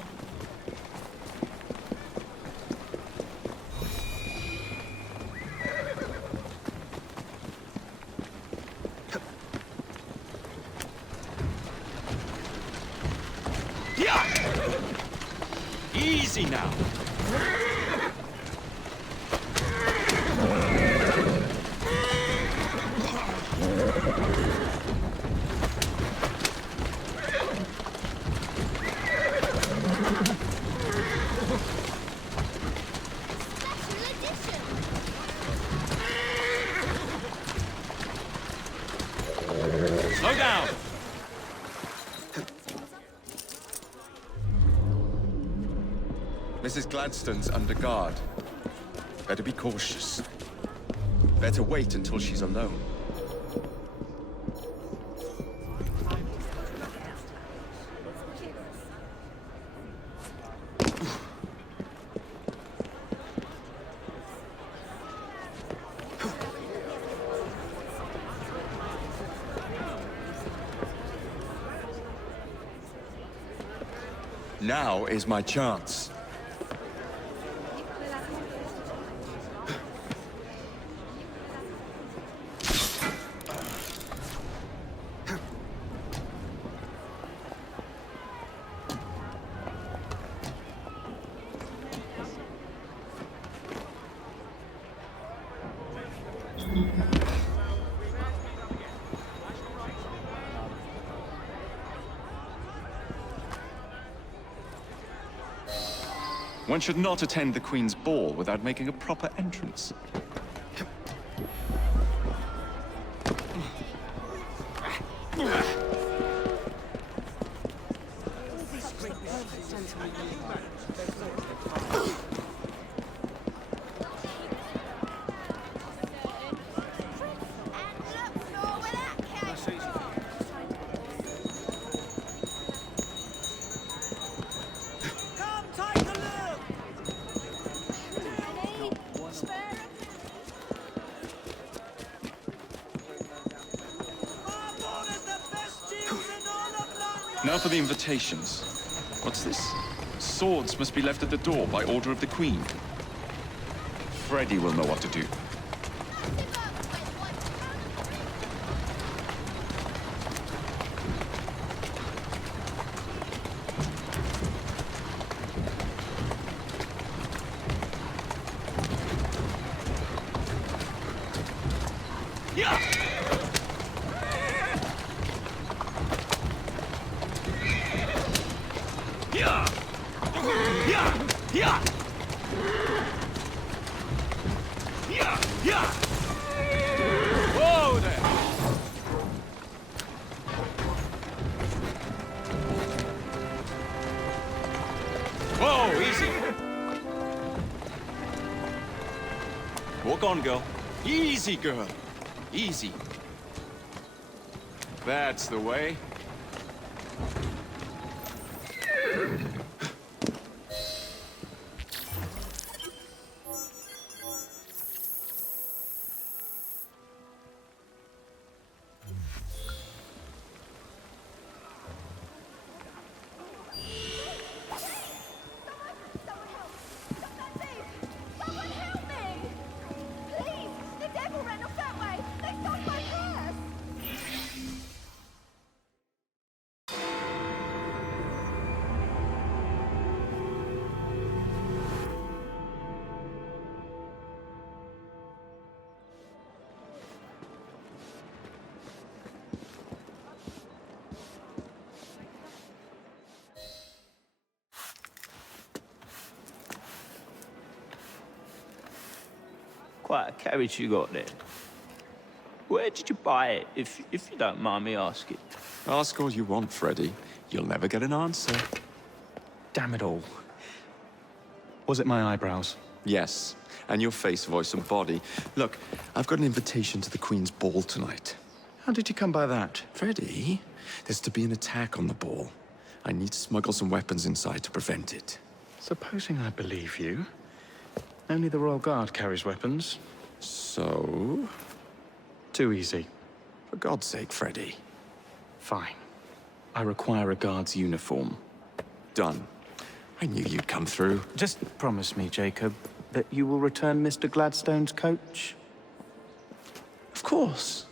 Yeah! Easy now. Slow down! Mrs. Gladstone's under guard. Better be cautious. Better wait until she's alone. Now is my chance. One should not attend the Queen's ball without making a proper entrance. Now for the invitations. What's this? Swords must be left at the door by order of the Queen. Freddy will know what to do. Yeah! Yeah! Yeah! Yeah! Yeah! Yeah! Whoa there! Whoa, easy! Walk on, girl. Easy, girl. Easy. That's the way. Quite a carriage you got there. Where did you buy it, if you don't mind me asking? Ask all you want, Freddy. You'll never get an answer. Damn it all. Was it my eyebrows? Yes, and your face, voice, and body. Look, I've got an invitation to the Queen's ball tonight. How did you come by that? Freddy, there's to be an attack on the ball. I need to smuggle some weapons inside to prevent it. Supposing I believe you. Only the Royal Guard carries weapons. So? Too easy. For God's sake, Freddy. Fine. I require a guard's uniform. Done. I knew you'd come through. Just promise me, Jacob, that you will return Mr. Gladstone's coach. Of course.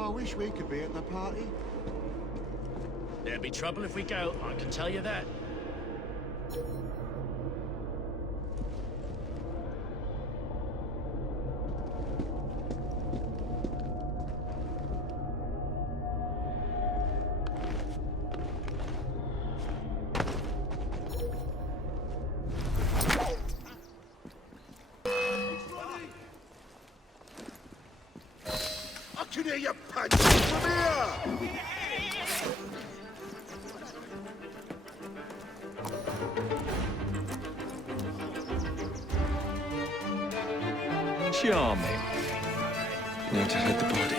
I wish we could be at the party. There'll be trouble if we go, I can tell you that. I can hear you punching from here! Charming. Now to hide the body.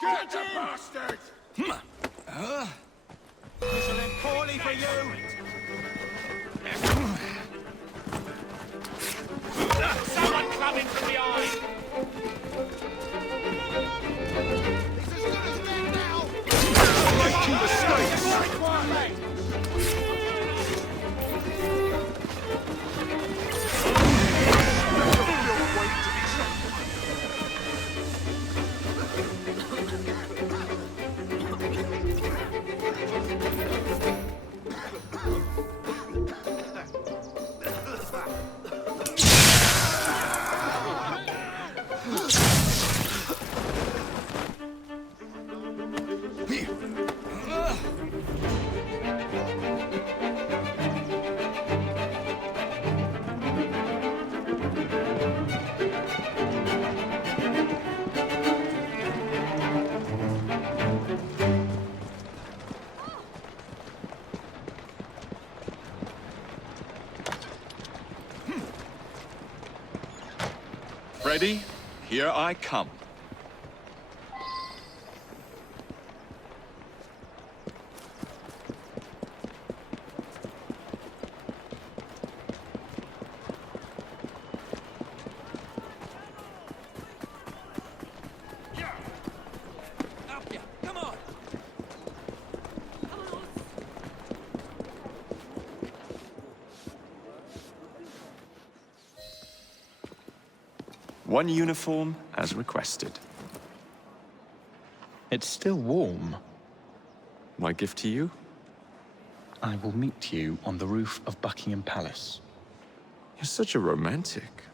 Get the bastard! This'll end poorly for you! Someone clubbing from behind! He's as good as dead now! Making mistakes! Quietly! Freddy, here I come. One uniform as requested. It's still warm. My gift to you? I will meet you on the roof of Buckingham Palace. You're such a romantic.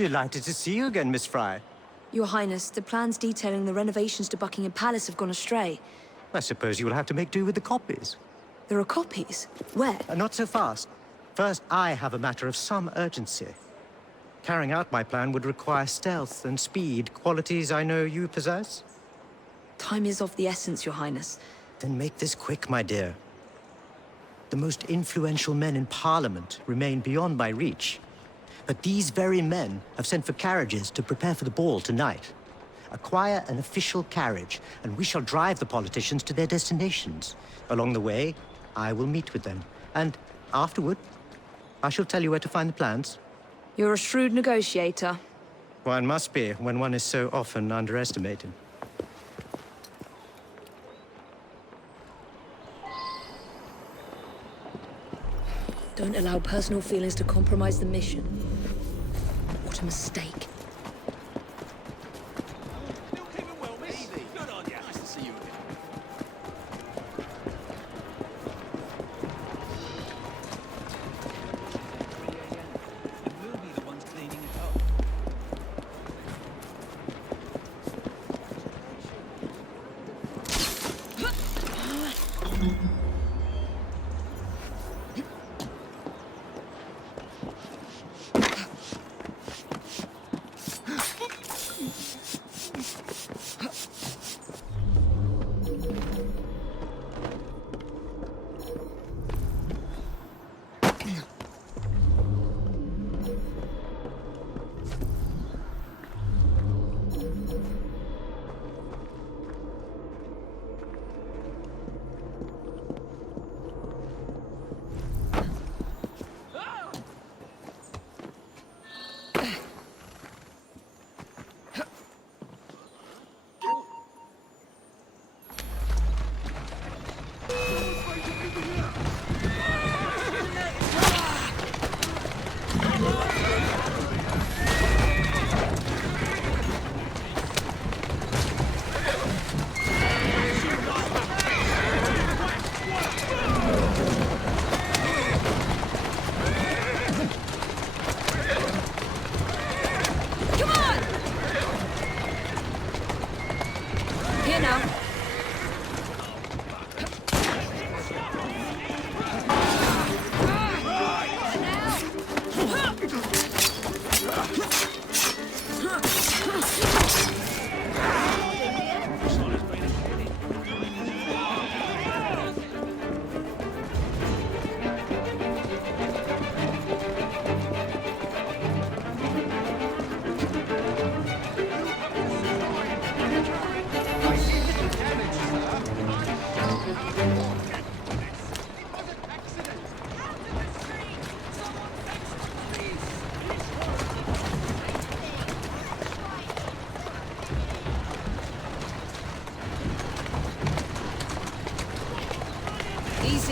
Delighted to see you again, Miss Frye. Your Highness, the plans detailing the renovations to Buckingham Palace have gone astray. I suppose you will have to make do with the copies. There are copies? Where? Not so fast. First, I have a matter of some urgency. Carrying out my plan would require stealth and speed, qualities I know you possess. Time is of the essence, Your Highness. Then make this quick, my dear. The most influential men in Parliament remain beyond my reach. But these very men have sent for carriages to prepare for the ball tonight. Acquire an official carriage, and we shall drive the politicians to their destinations. Along the way, I will meet with them. And afterward, I shall tell you where to find the plans. You're a shrewd negotiator. One must be when one is so often underestimated. Don't allow personal feelings to compromise the mission. What a mistake.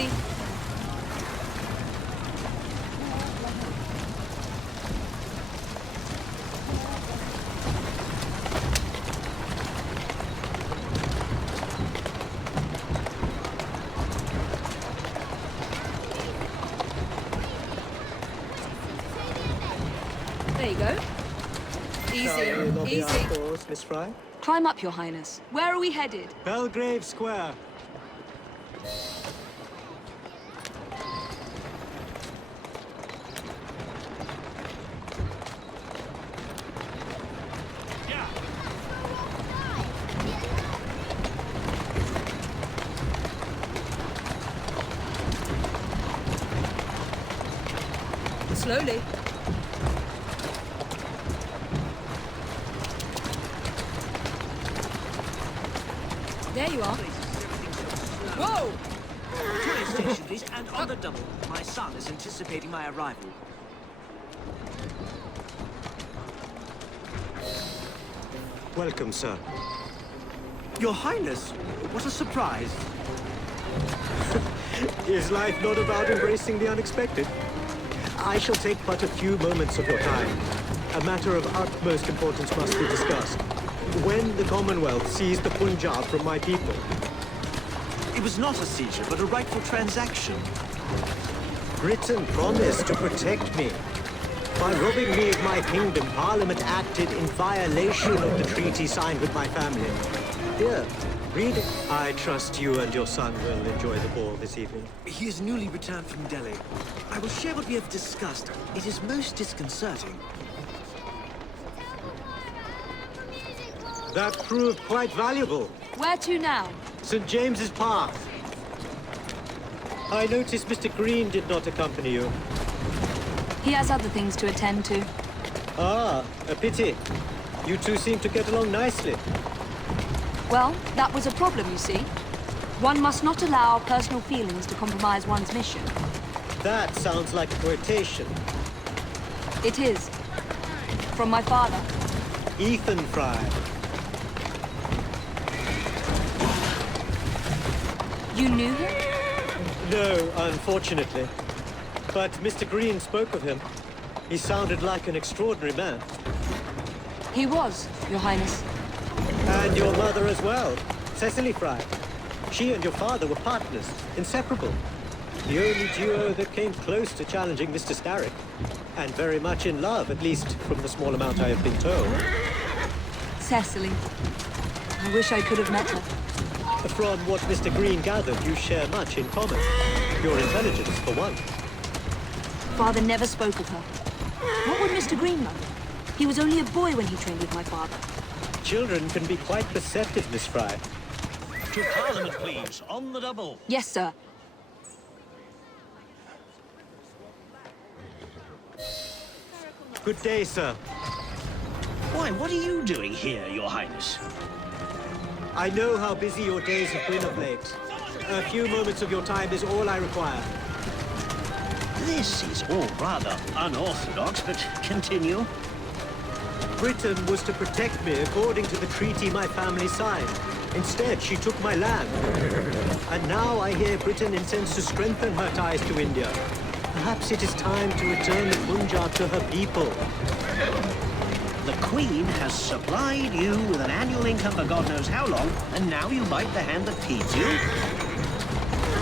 Ready. There you go. Easy, easy. Course, Miss Frye. Climb up, Your Highness. Where are we headed? Belgrave Square. Slowly. There you are. Whoa! Train station, please, and on the double. My son is anticipating my arrival. Welcome, sir. Your Highness, what a surprise. Is life not about embracing the unexpected? I shall take but a few moments of your time. A matter of utmost importance must be discussed. When the Commonwealth seized the Punjab from my people... It was not a seizure, but a rightful transaction. Britain promised to protect me. By robbing me of my kingdom, Parliament acted in violation of the treaty signed with my family. Here, read it. I trust you and your son will enjoy the ball this evening. He is newly returned from Delhi. I will share what we have discussed. It is most disconcerting. That proved quite valuable. Where to now? St. James's Park. I noticed Mr. Green did not accompany you. He has other things to attend to. Ah, a pity. You two seem to get along nicely. Well, that was a problem, you see. One must not allow personal feelings to compromise one's mission. That sounds like a quotation. It is. From my father. Ethan Frye. You knew him? No, unfortunately. But Mr. Green spoke of him. He sounded like an extraordinary man. He was, Your Highness. And your mother as well, Cecily Frye. She and your father were partners, inseparable. The only duo that came close to challenging Mr. Starrick. And very much in love, at least from the small amount I have been told. Cecily. I wish I could have met her. From what Mr. Green gathered, you share much in common. Your intelligence, for one. Father never spoke of her. What would Mr. Green know? He was only a boy when he trained with my father. Children can be quite perceptive, Miss Frye. To Parliament, please, on the double. Yes, sir. Good day, sir. Why, what are you doing here, Your Highness? I know how busy your days have been of late. A few moments of your time is all I require. This is all rather unorthodox, but continue. Britain was to protect me according to the treaty my family signed. Instead, she took my land. And now I hear Britain intends to strengthen her ties to India. Perhaps it is time to return the Punjab to her people. The Queen has supplied you with an annual income for God knows how long, and now you bite the hand that feeds you?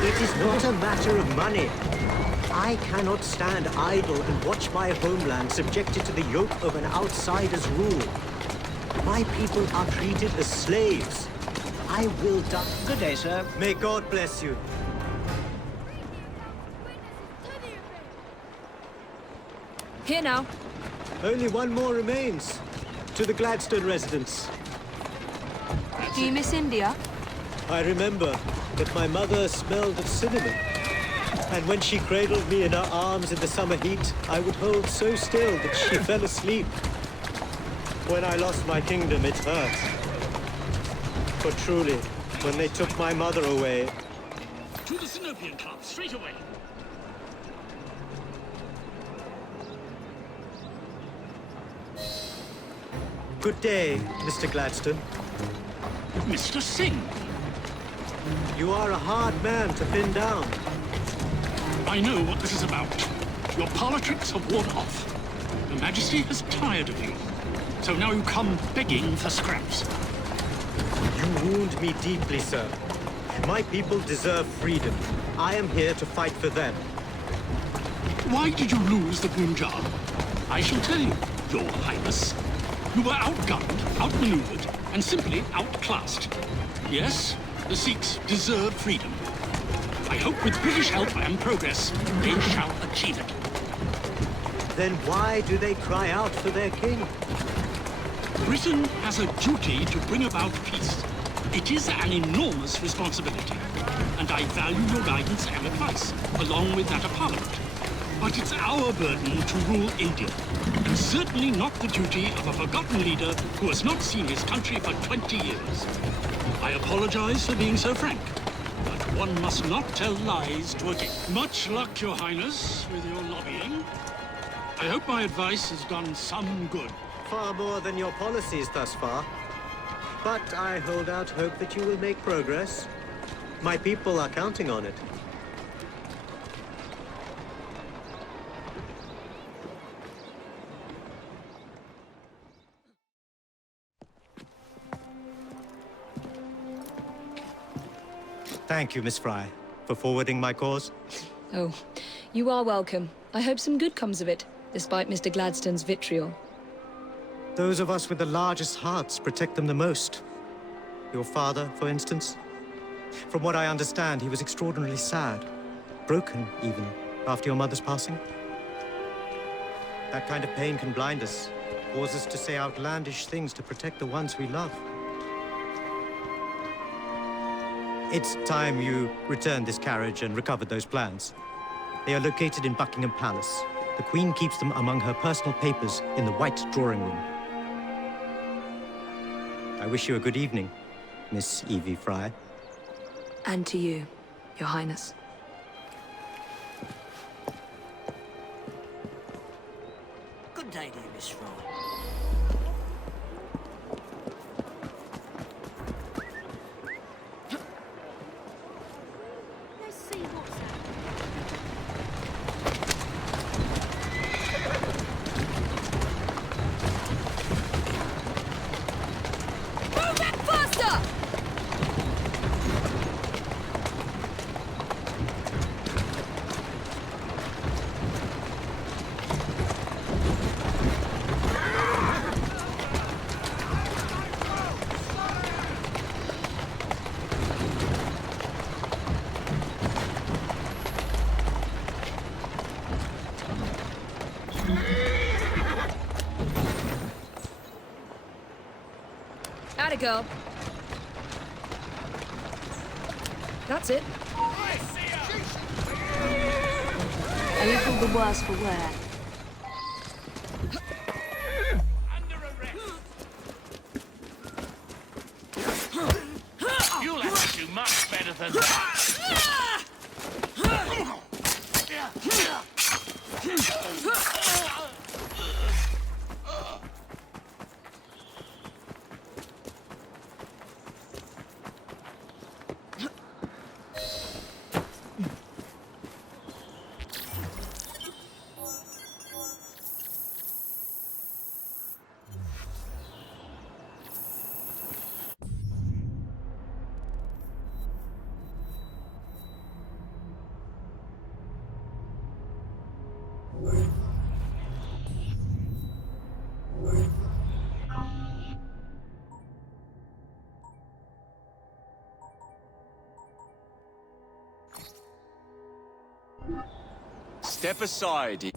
It is not a matter of money. I cannot stand idle and watch my homeland subjected to the yoke of an outsider's rule. My people are treated as slaves. I will die. Good day, sir. May God bless you. Here now. Only one more remains. To the Gladstone residence. Do you miss India? I remember that my mother smelled of cinnamon. And when she cradled me in her arms in the summer heat, I would hold so still that she fell asleep. When I lost my kingdom, it hurt. For truly, when they took my mother away... To the Sinopian Club, straight away. Good day, Mr. Gladstone. Mr. Singh. You are a hard man to pin down. I know what this is about. Your parlor tricks have worn off. Your Majesty has tired of you. So now you come begging for scraps. You wound me deeply, sir. My people deserve freedom. I am here to fight for them. Why did you lose the Punjab? I shall tell you, Your Highness. You were outgunned, outmaneuvered, and simply outclassed. Yes, the Sikhs deserve freedom. I hope with British help and progress, they shall achieve it. Then why do they cry out for their king? Britain has a duty to bring about peace. It is an enormous responsibility, and I value your guidance and advice, along with that of Parliament. But it's our burden to rule India, and certainly not the duty of a forgotten leader who has not seen his country for 20 years. I apologize for being so frank, but one must not tell lies to a king. Much luck, Your Highness, with your lobbying. I hope my advice has done some good. Far more than your policies thus far. But I hold out hope that you will make progress. My people are counting on it. Thank you, Miss Frye, for forwarding my cause. Oh, you are welcome. I hope some good comes of it, despite Mr. Gladstone's vitriol. Those of us with the largest hearts protect them the most. Your father, for instance. From what I understand, he was extraordinarily sad. Broken, even, after your mother's passing. That kind of pain can blind us, cause us to say outlandish things to protect the ones we love. It's time you returned this carriage and recovered those plans. They are located in Buckingham Palace. The Queen keeps them among her personal papers in the White Drawing Room. I wish you a good evening, Miss Evie Frye. And to you, Your Highness. Good day, dear Miss Frye. Let's see what's happening. Move back faster! Atta girl. That's it. A little the worse for wear. You'll have to do much better than that. Step aside.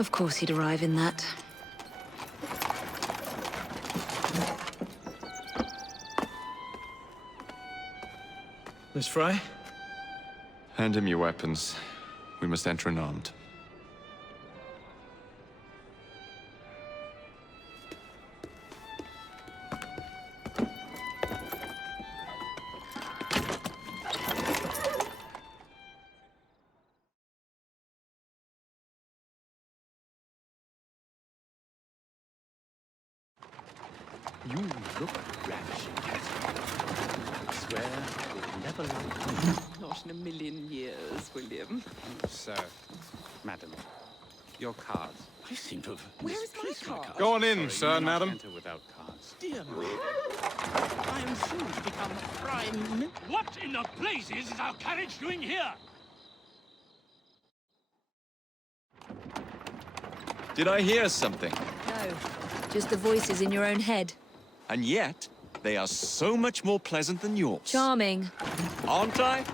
Of course he'd arrive in that. Miss Frye? Hand him your weapons. We must enter unarmed. You look ravishing, Catherine. I swear you'll never like me. Not in a million years, William. Sir, madam, your cards. I seem to have Where is my card? Go on in, Sorry, sir, you madam. must enter without cards. Dear me. I am soon to become prime... What in the blazes is our carriage doing here? Did I hear something? No, just the voices in your own head. And yet, they are so much more pleasant than yours. Charming. Aren't I?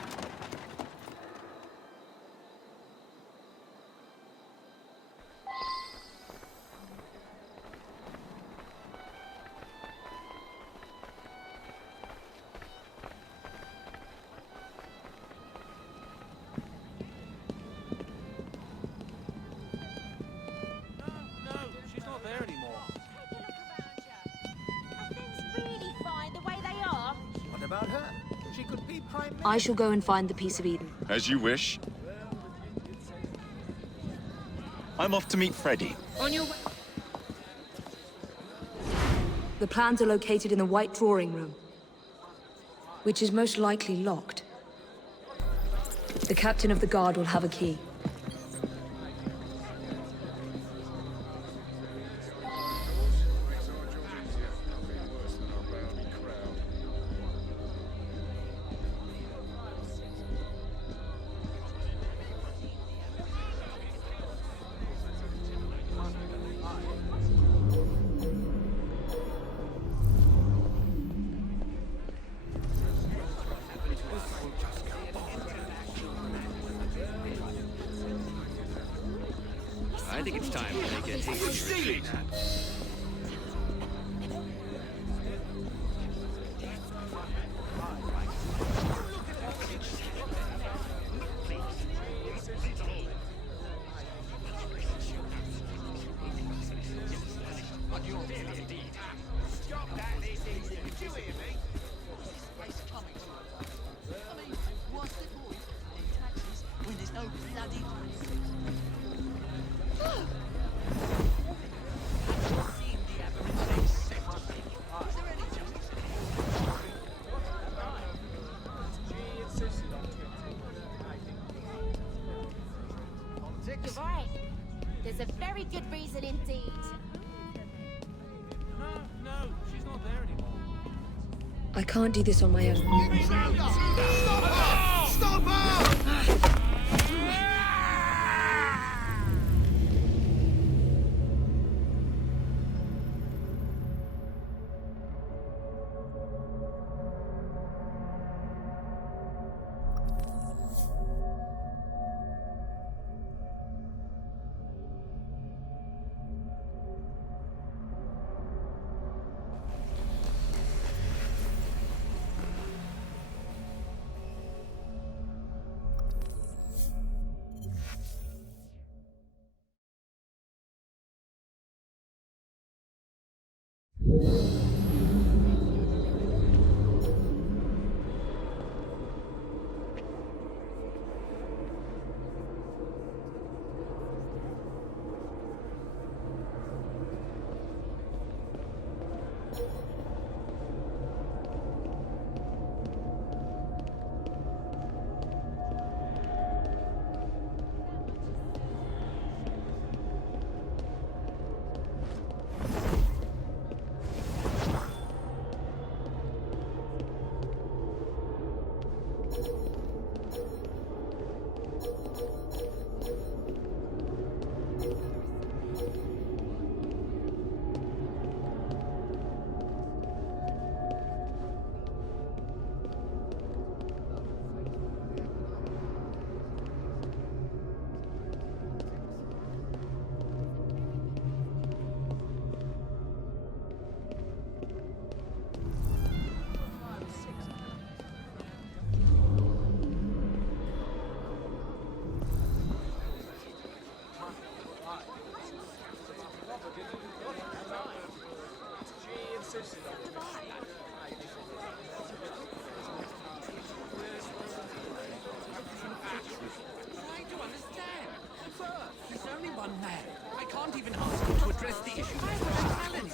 I shall go and find the Piece of Eden. As you wish. I'm off to meet Freddy. On your way. The plans are located in the White Drawing Room, which is most likely locked. The captain of the guard will have a key. I think it's time to make a hasty retreat. Stop that, this is. Did you hear me? What's the point in taxes when there's no bloody seen the Aborigines separately? Is there any justice? You're right. There's a very good reason indeed. No, she's not there anymore. I can't do this on my own. Stop her! Stop her!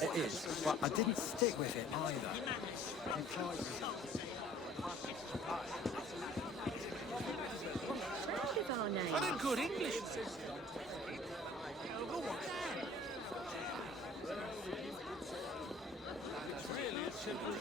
It is, but I didn't stick with it either. I did good English. Really, it's simple.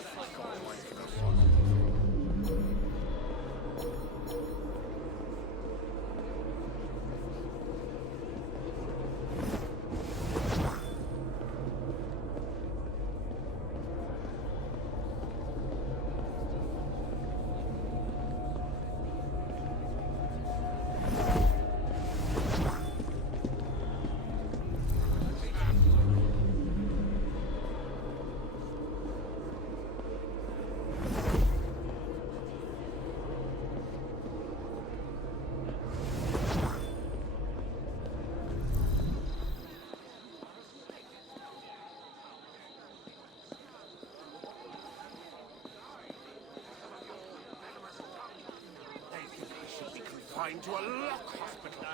To a lock hospital.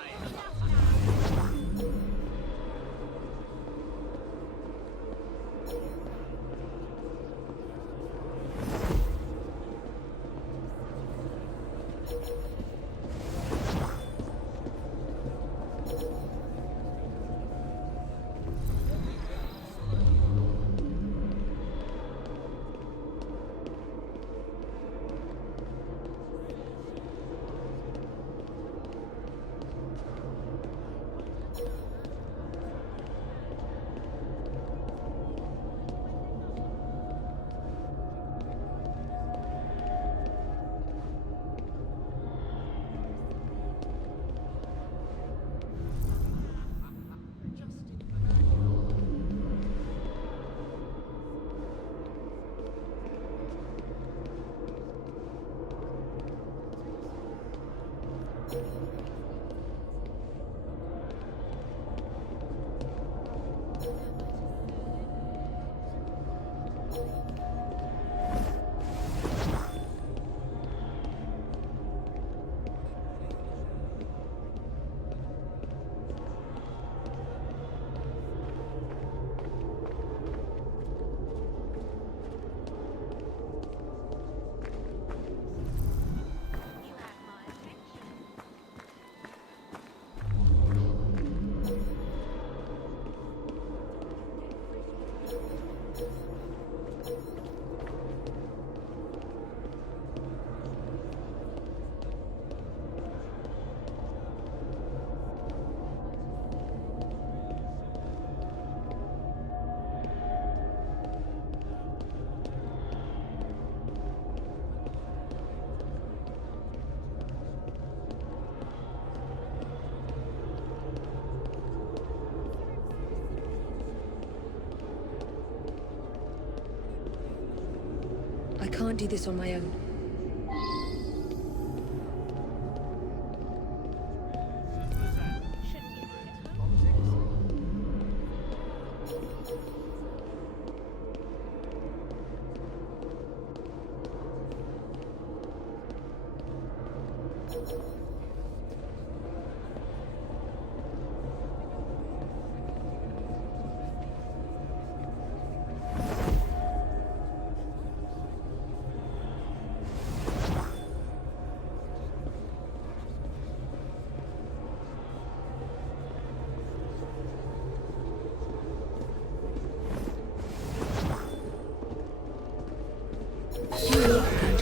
I can't do this on my own.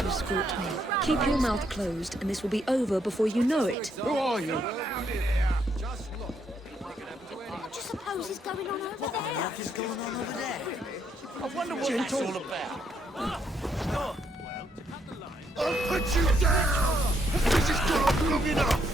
Escort me. Keep your mouth closed, and this will be over before you know it. Who are you? What do you suppose is going on over there? What is going on over there? I wonder what Gentle. that's all about. I'll put you down! This has gone on long enough!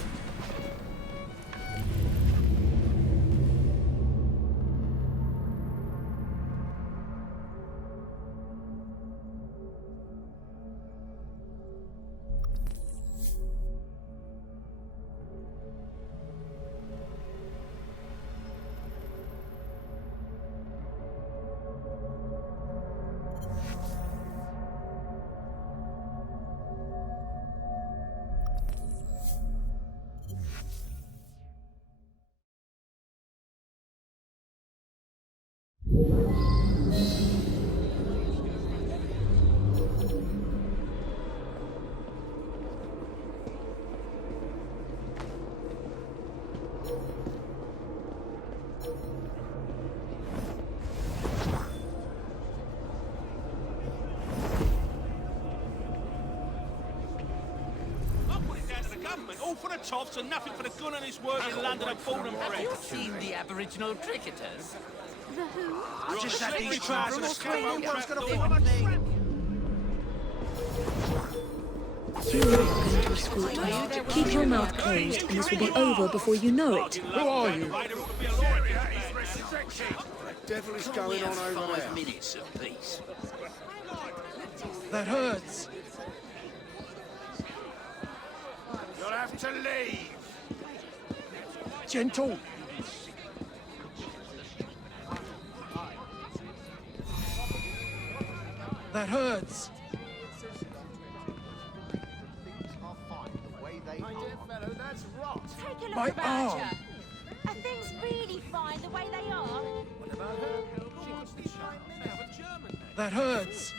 All for the toffs and nothing for the gun and his work in London and born and bred. Have you seen the Aboriginal cricketers? The who? I just had these trousers came on, one's gonna They- fall on they- You're not going to escort me. Keep your mouth closed, and this will be over before you know it. Who are you? The devil is going on over there. 5 minutes apiece. That hurts. You'll have to leave. Gentle. That hurts. Take a look My about arm. you. Are things really fine the way they are? That hurts.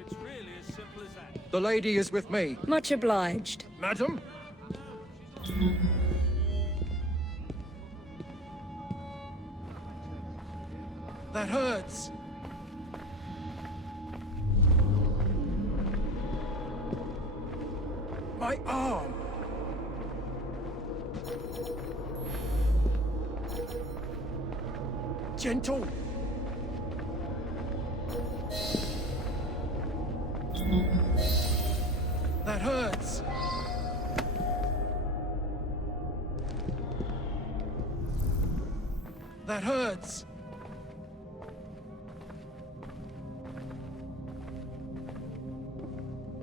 It's really as simple as that. The lady is with me. Much obliged. Madam? That hurts. My arm. Gentle. That hurts. That hurts.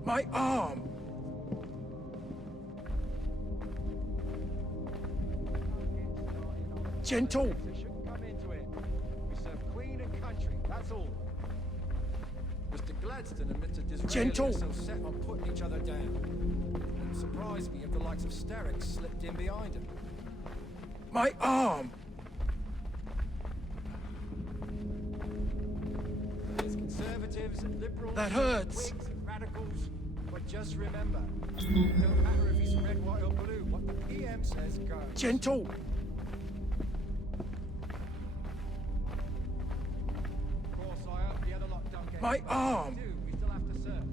My arm. Gentle. Come into it. We serve Queen and country, that's all. Mr. Gladstone and Mr. Disraeli Gentle. are so set on putting each other down. It wouldn't surprise me if the likes of Starrick slipped in behind him. My arm. There's conservatives and liberals, That hurts. Whigs and radicals. But just remember, it don't matter if he's red, white or blue. What the PM says goes. Gentle. Of course, I hope the other lot don't get My it. arm. We do. We still have to serve.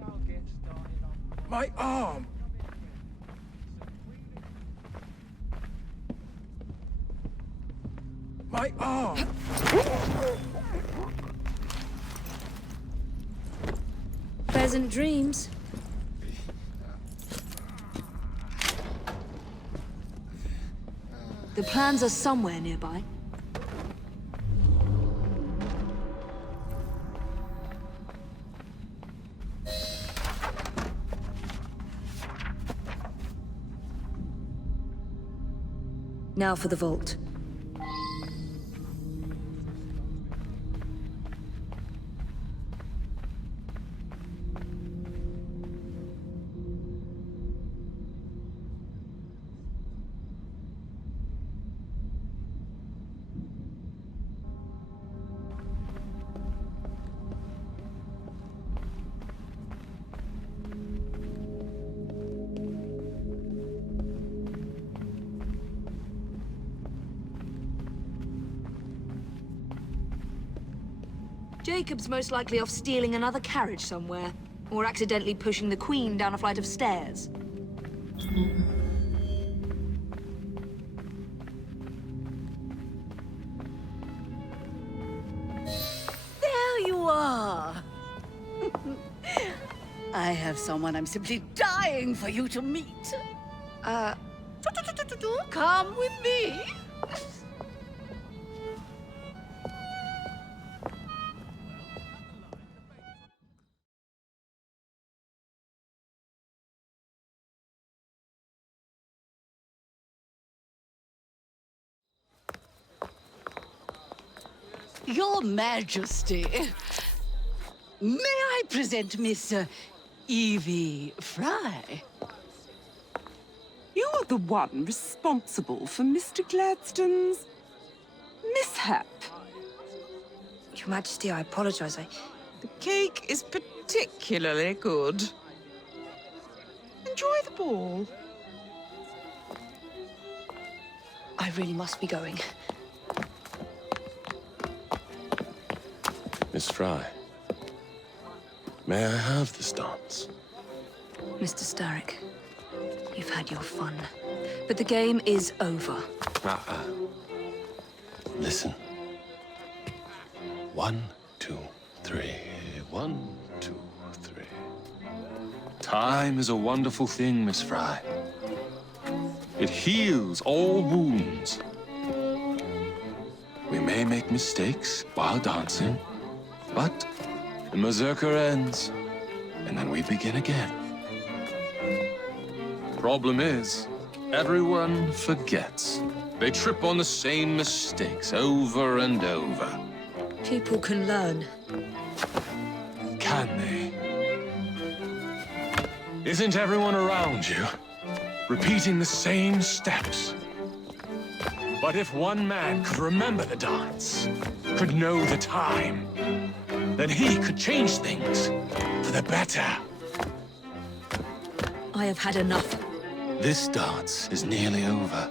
Don't get started on. My arm. My arm. Pleasant dreams. The plans are somewhere nearby. Now for the vault. Jacob's most likely off stealing another carriage somewhere, or accidentally pushing the Queen down a flight of stairs. There you are! I have someone I'm simply dying for you to meet. Come with me. Your Majesty, may I present Miss Evie Frye? You're the one responsible for Mr. Gladstone's mishap. Your Majesty, I apologize. The cake is particularly good. Enjoy the ball. I really must be going. Miss Frye, may I have this dance? Mr. Starrick, you've had your fun. But the game is over. Listen. 1, 2, 3. 1, 2, 3. Time is a wonderful thing, Miss Frye. It heals all wounds. We may make mistakes while dancing, but the Berserker ends, and then we begin again. Problem is, everyone forgets. They trip on the same mistakes over and over. People can learn. Can they? Isn't everyone around you repeating the same steps? But if one man could remember the dance, could know the time, then he could change things for the better. I have had enough. This dance is nearly over.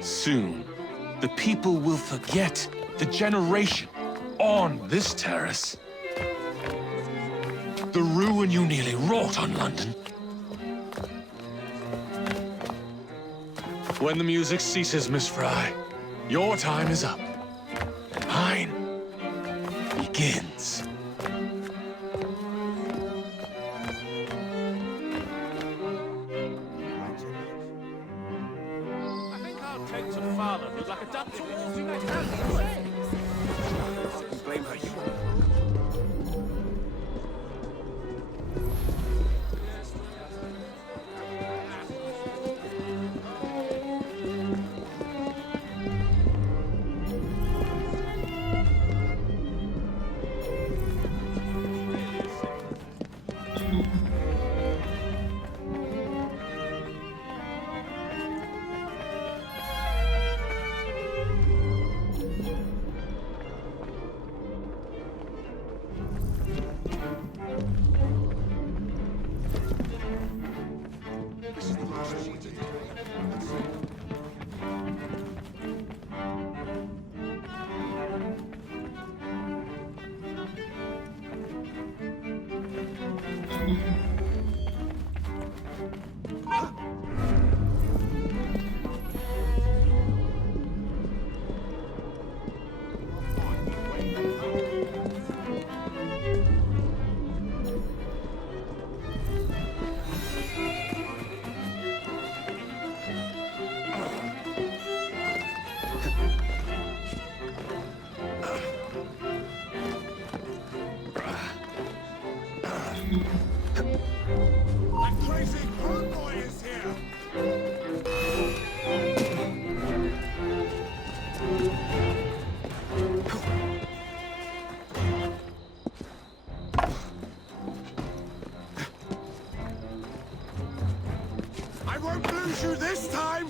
Soon, the people will forget the generation on this terrace. The ruin you nearly wrought on London. When the music ceases, Miss Frye, your time is up. And mine begins. I think I'll take to fatherhood like a duck to water. Blame her, you. That crazy boy is here! I won't lose you this time!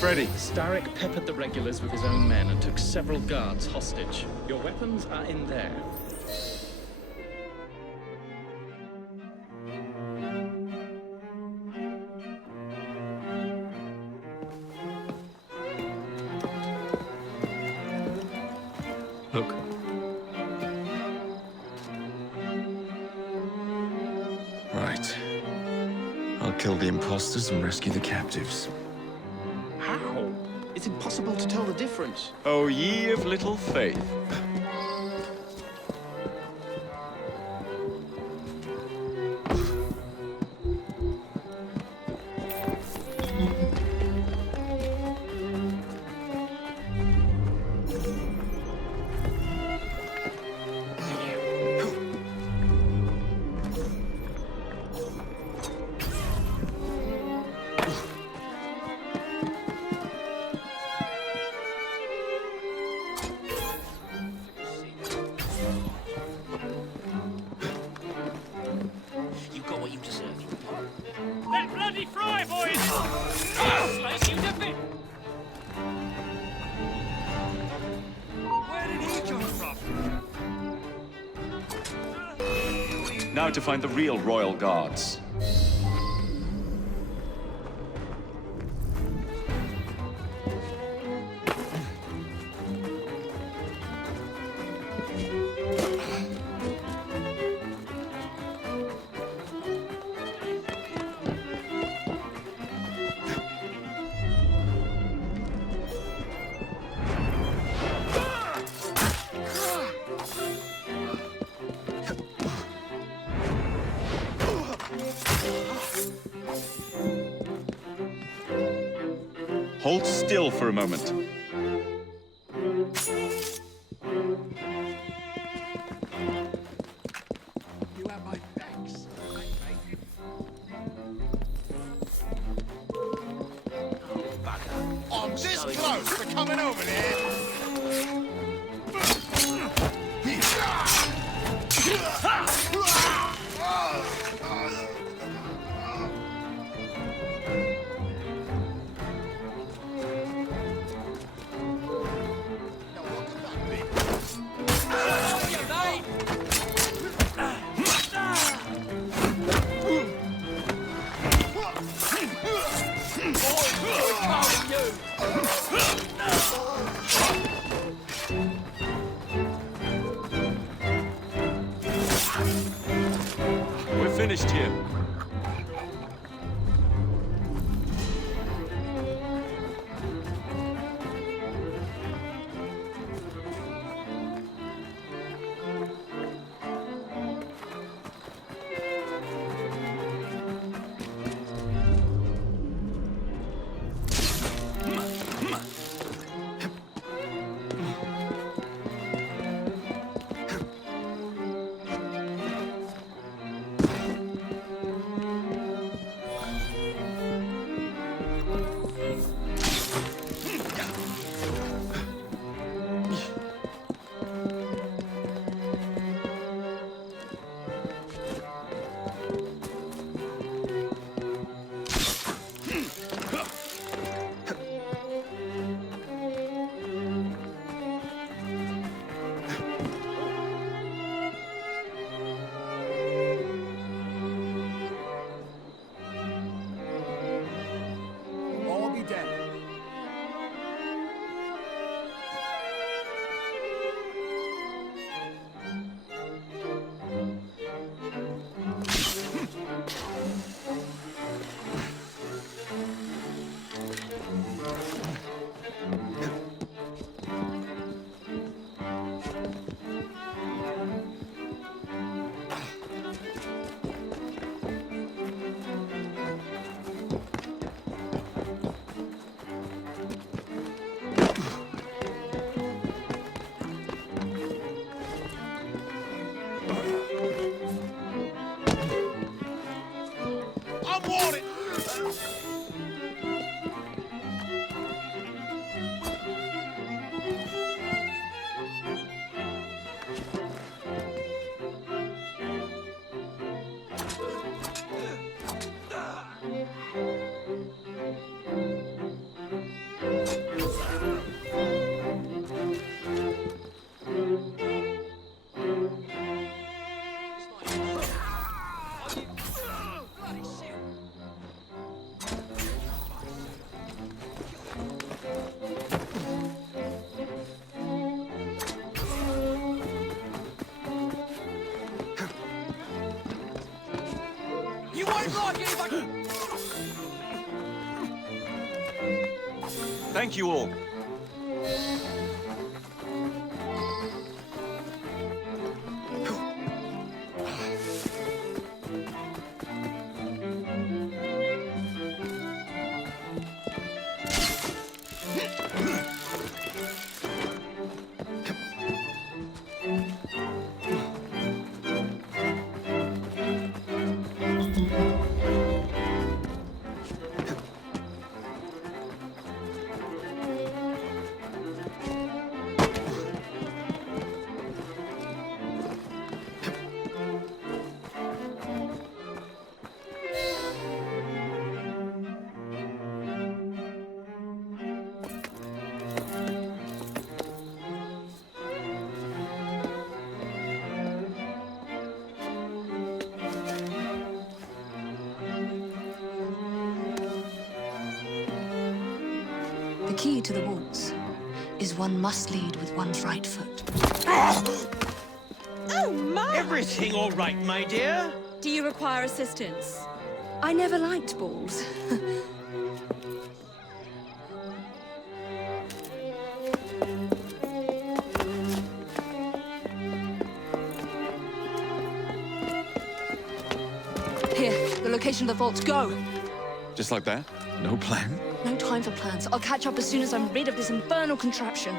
Freddy. Starrick peppered the regulars with his own men and took several guards hostage. Your weapons are in there. Look. Right. I'll kill the imposters and rescue the captives. How? It's impossible to tell the difference. Oh, ye of little faith. You got what you deserve. That bloody Frye, boys! I'll slice you to bits! Where did he come from? Now to find the real royal guards. Hold still for a moment. You have my thanks. I'm this close to coming over there. We're finished here. You won't like it if I... Thank you all. The key to the walls is one must lead with one's right foot. Oh, my! Everything all right, my dear? Do you require assistance? I never liked balls. Here, the location of the vault. Go! Just like that? No plan? No time for plans. I'll catch up as soon as I'm rid of this infernal contraption.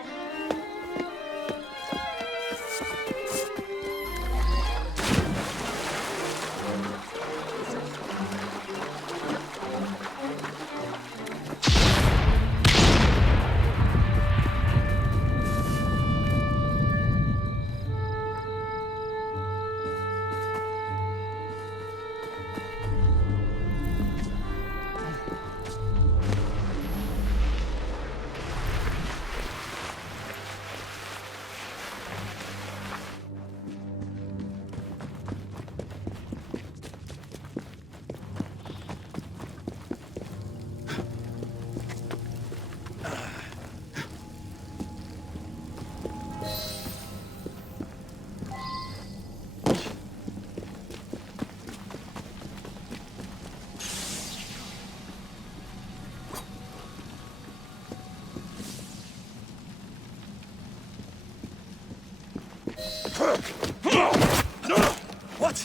What?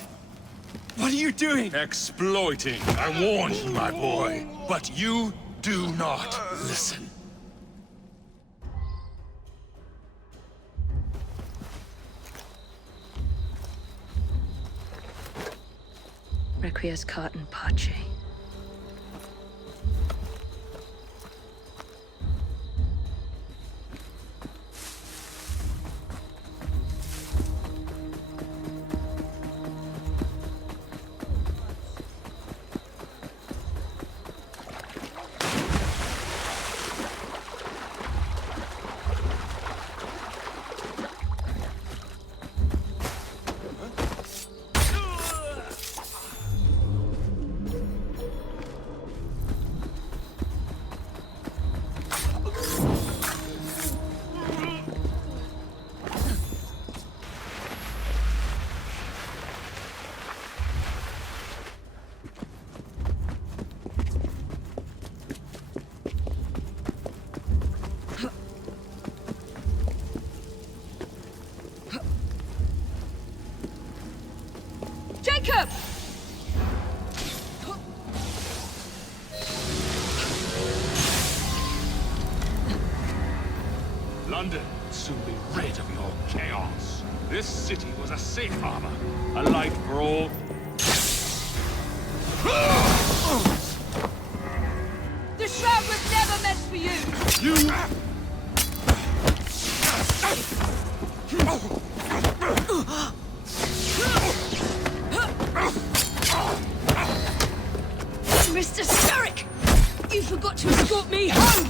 What are you doing? Exploiting. I warned you, my boy. But you do not listen. Requiescat in pace. Jacob! London will soon be rid of your chaos. This city was a safe harbor, a light for all. The shroud was never meant for you! You... Mr. Starrick! You forgot to escort me home!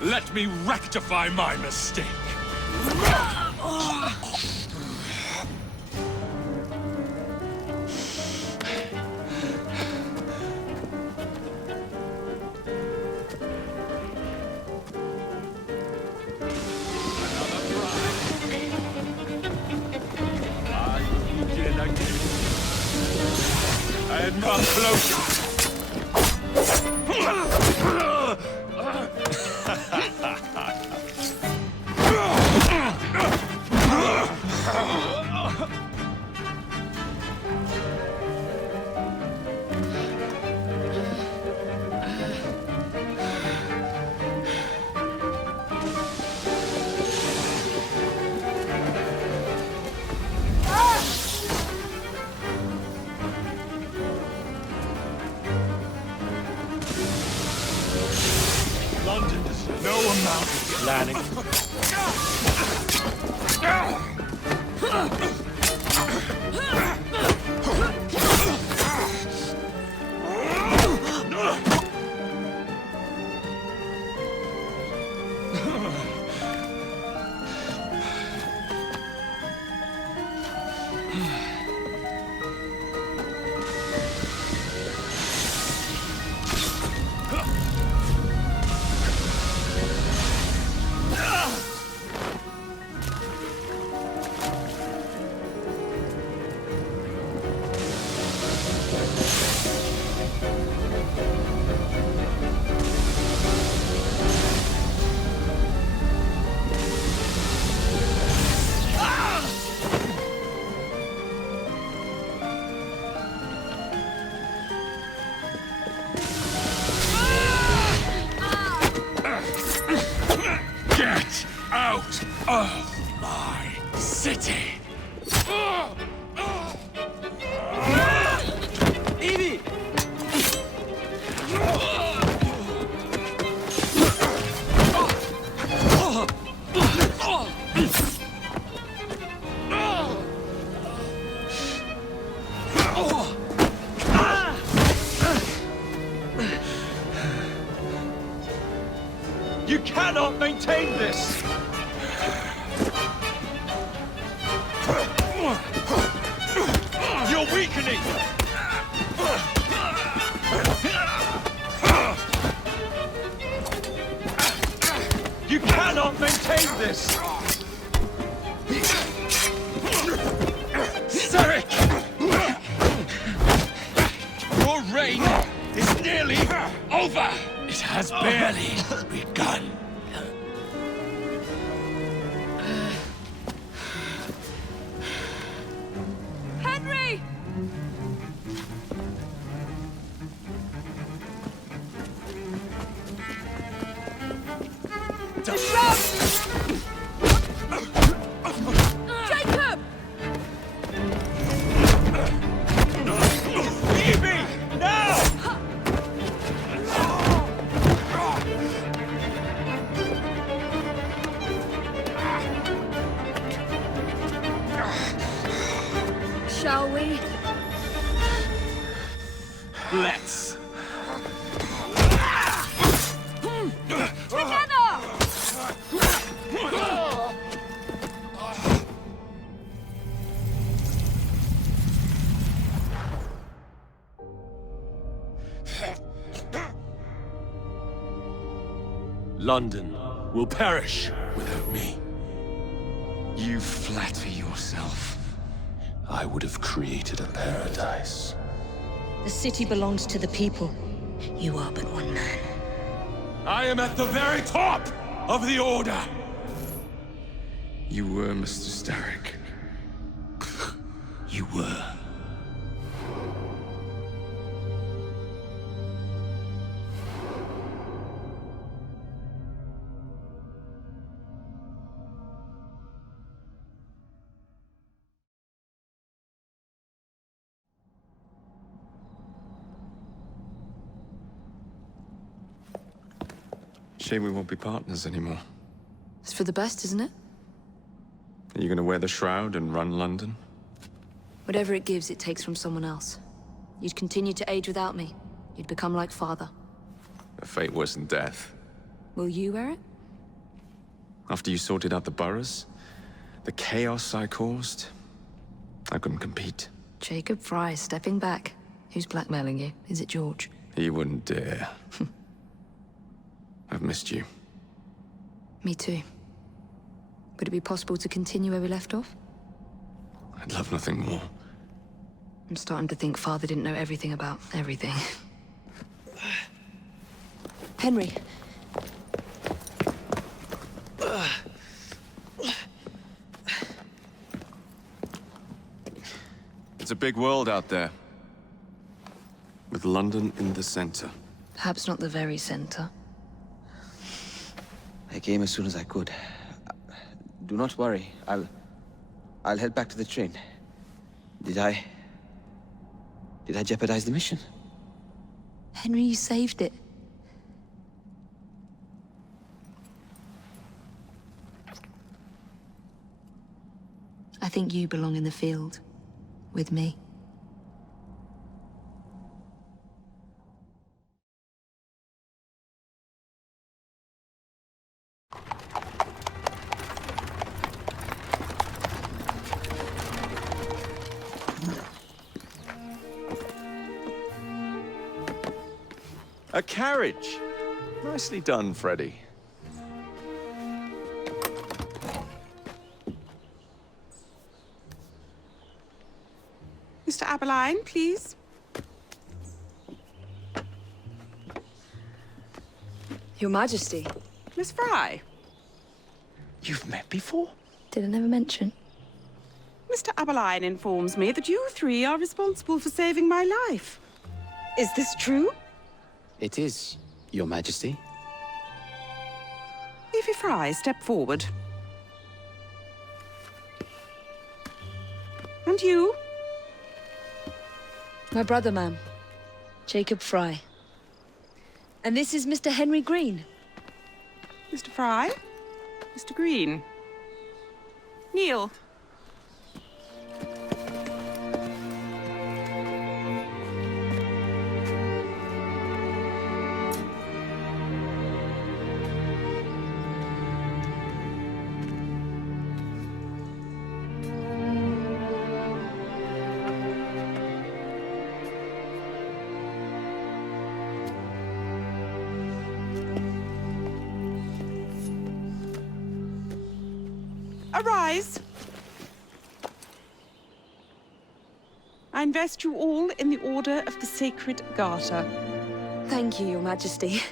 Let me rectify my mistake. I had come closer. No amount of planning. Of my city! Evie! You cannot maintain this! You're weakening! You cannot maintain this! Sarek! Your reign is nearly over! It has barely begun. Henry! Jacob! Evie! Now! Shall we? Let's. Together! London will perish without me. You flatter yourself. I would have created a paradise. The city belongs to the people. You are but one man. I am at the very top of the Order! You were Mr. Starrick. You were. Shame we won't be partners anymore. It's for the best, isn't it? Are you gonna wear the shroud and run London? Whatever it gives, it takes from someone else. You'd continue to age without me. You'd become like father. A fate worse than death. Will you wear it? After you sorted out the boroughs, the chaos I caused, I couldn't compete. Jacob Frye stepping back. Who's blackmailing you? Is it George? He wouldn't dare. I've missed you. Me too. Would it be possible to continue where we left off? I'd love nothing more. I'm starting to think Father didn't know everything about everything. Henry. It's a big world out there. With London in the center. Perhaps not the very center. I came as soon as I could. Do not worry. I'll head back to the train. Did I jeopardize the mission? Henry, you saved it. I think you belong in the field. With me. A carriage! Nicely done, Freddy. Mr. Aberline, please. Your Majesty. Miss Frye. You've met before? Did I never mention? Mr. Aberline informs me that you three are responsible for saving my life. Is this true? It is, Your Majesty. Evie Frye, step forward. And you? My brother, ma'am. Jacob Frye. And this is Mr. Henry Green. Mr. Frye? Mr. Green. Kneel. Arise. I invest you all in the Order of the Sacred Garter. Thank you, Your Majesty.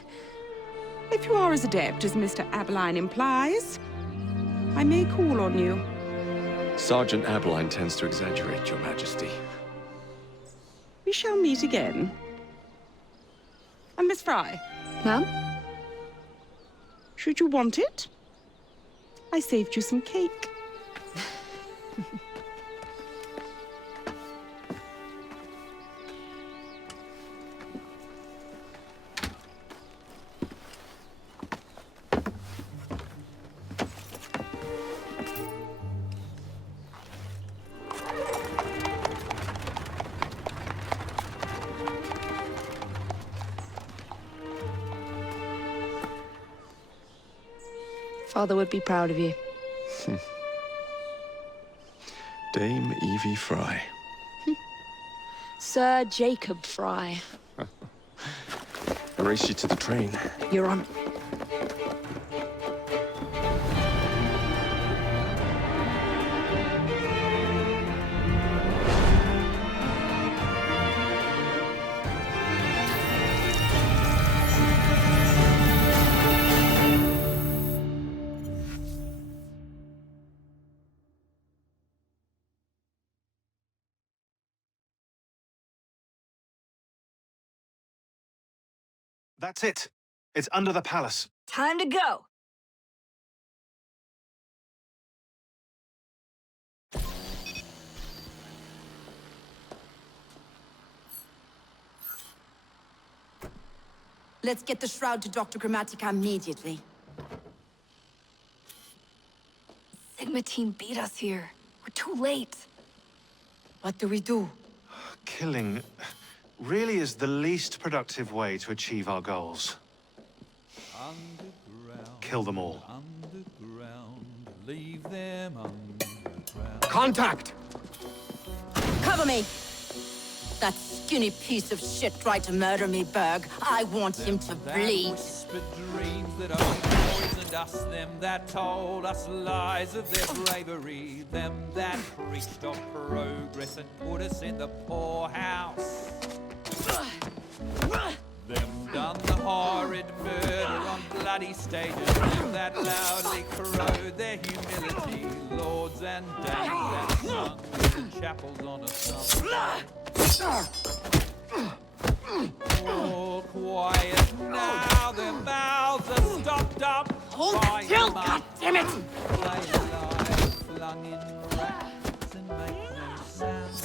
If you are as adept as Mr. Aberline implies, I may call on you. Sergeant Aberline tends to exaggerate, Your Majesty. We shall meet again. And Miss Frye? Ma'am? Should you want it? I saved you some cake. Father would be proud of you. Dame Evie Frye. Sir Jacob Frye. I race you to the train. You're on. That's it. It's under the palace. Time to go. Let's get the shroud to Dr. Grammatica immediately. Sigma team beat us here. We're too late. What do we do? Killing really is the least productive way to achieve our goals. Kill them all. Leave them underground. Contact! Cover me! That skinny piece of shit tried to murder me, Berg. I want him to bleed. Whispered dreams that only poisoned us, them that told us lies of their bravery, them that preached of progress and put us in the poorhouse. Them done the horrid murder on bloody stages, that loudly corrode their humility, lords and dames that sung in the chapels on a summer. All quiet now, their mouths are stopped up. Hold still, goddammit! They lie flung in racks and make no sound.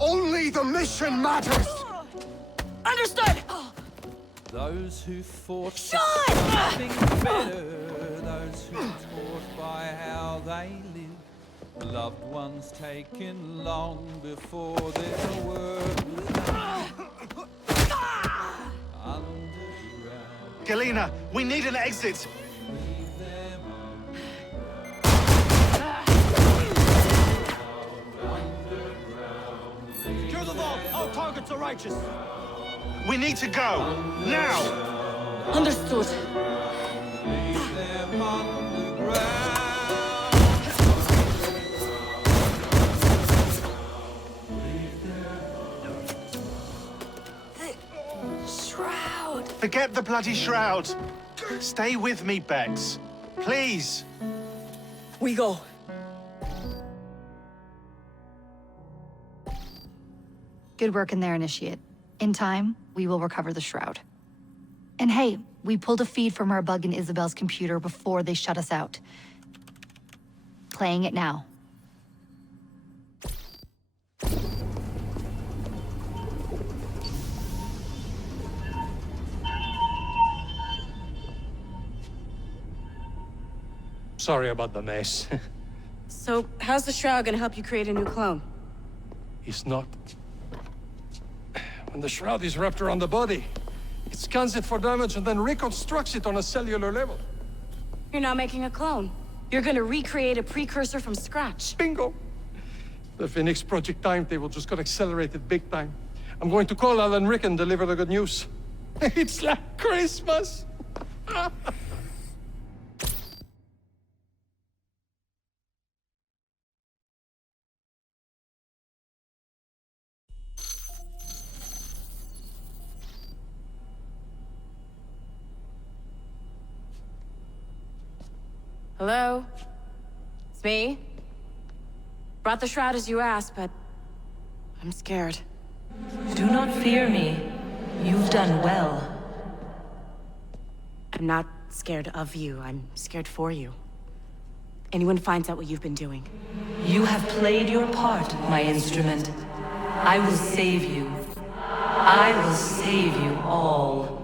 Only the mission matters! Understood! Those who fought for something better, those who taught by how they live, loved ones taken long before their work was done. Underground. Galena, we need an exit! Secure the vault! All targets are righteous! We need to go! Now! Understood. Leave them underground. Shroud! Forget the bloody shroud! Stay with me, Bex. Please! We go. Good work in there, Initiate. In time, we will recover the shroud. And hey, we pulled a feed from our bug in Isabel's computer before they shut us out. Playing it now. Sorry about the mess. So, how's the shroud gonna help you create a new clone? It's not. When the shroud is wrapped around the body, it scans it for damage and then reconstructs it on a cellular level. You're not making a clone. You're gonna recreate a precursor from scratch. Bingo! The Phoenix Project timetable just got accelerated big time. I'm going to call Alan Rick and deliver the good news. It's like Christmas! Hello? It's me? Brought the shroud as you asked, but I'm scared. Do not fear me. You've done well. I'm not scared of you. I'm scared for you. Anyone finds out what you've been doing. You have played your part, my instrument. I will save you. I will save you all.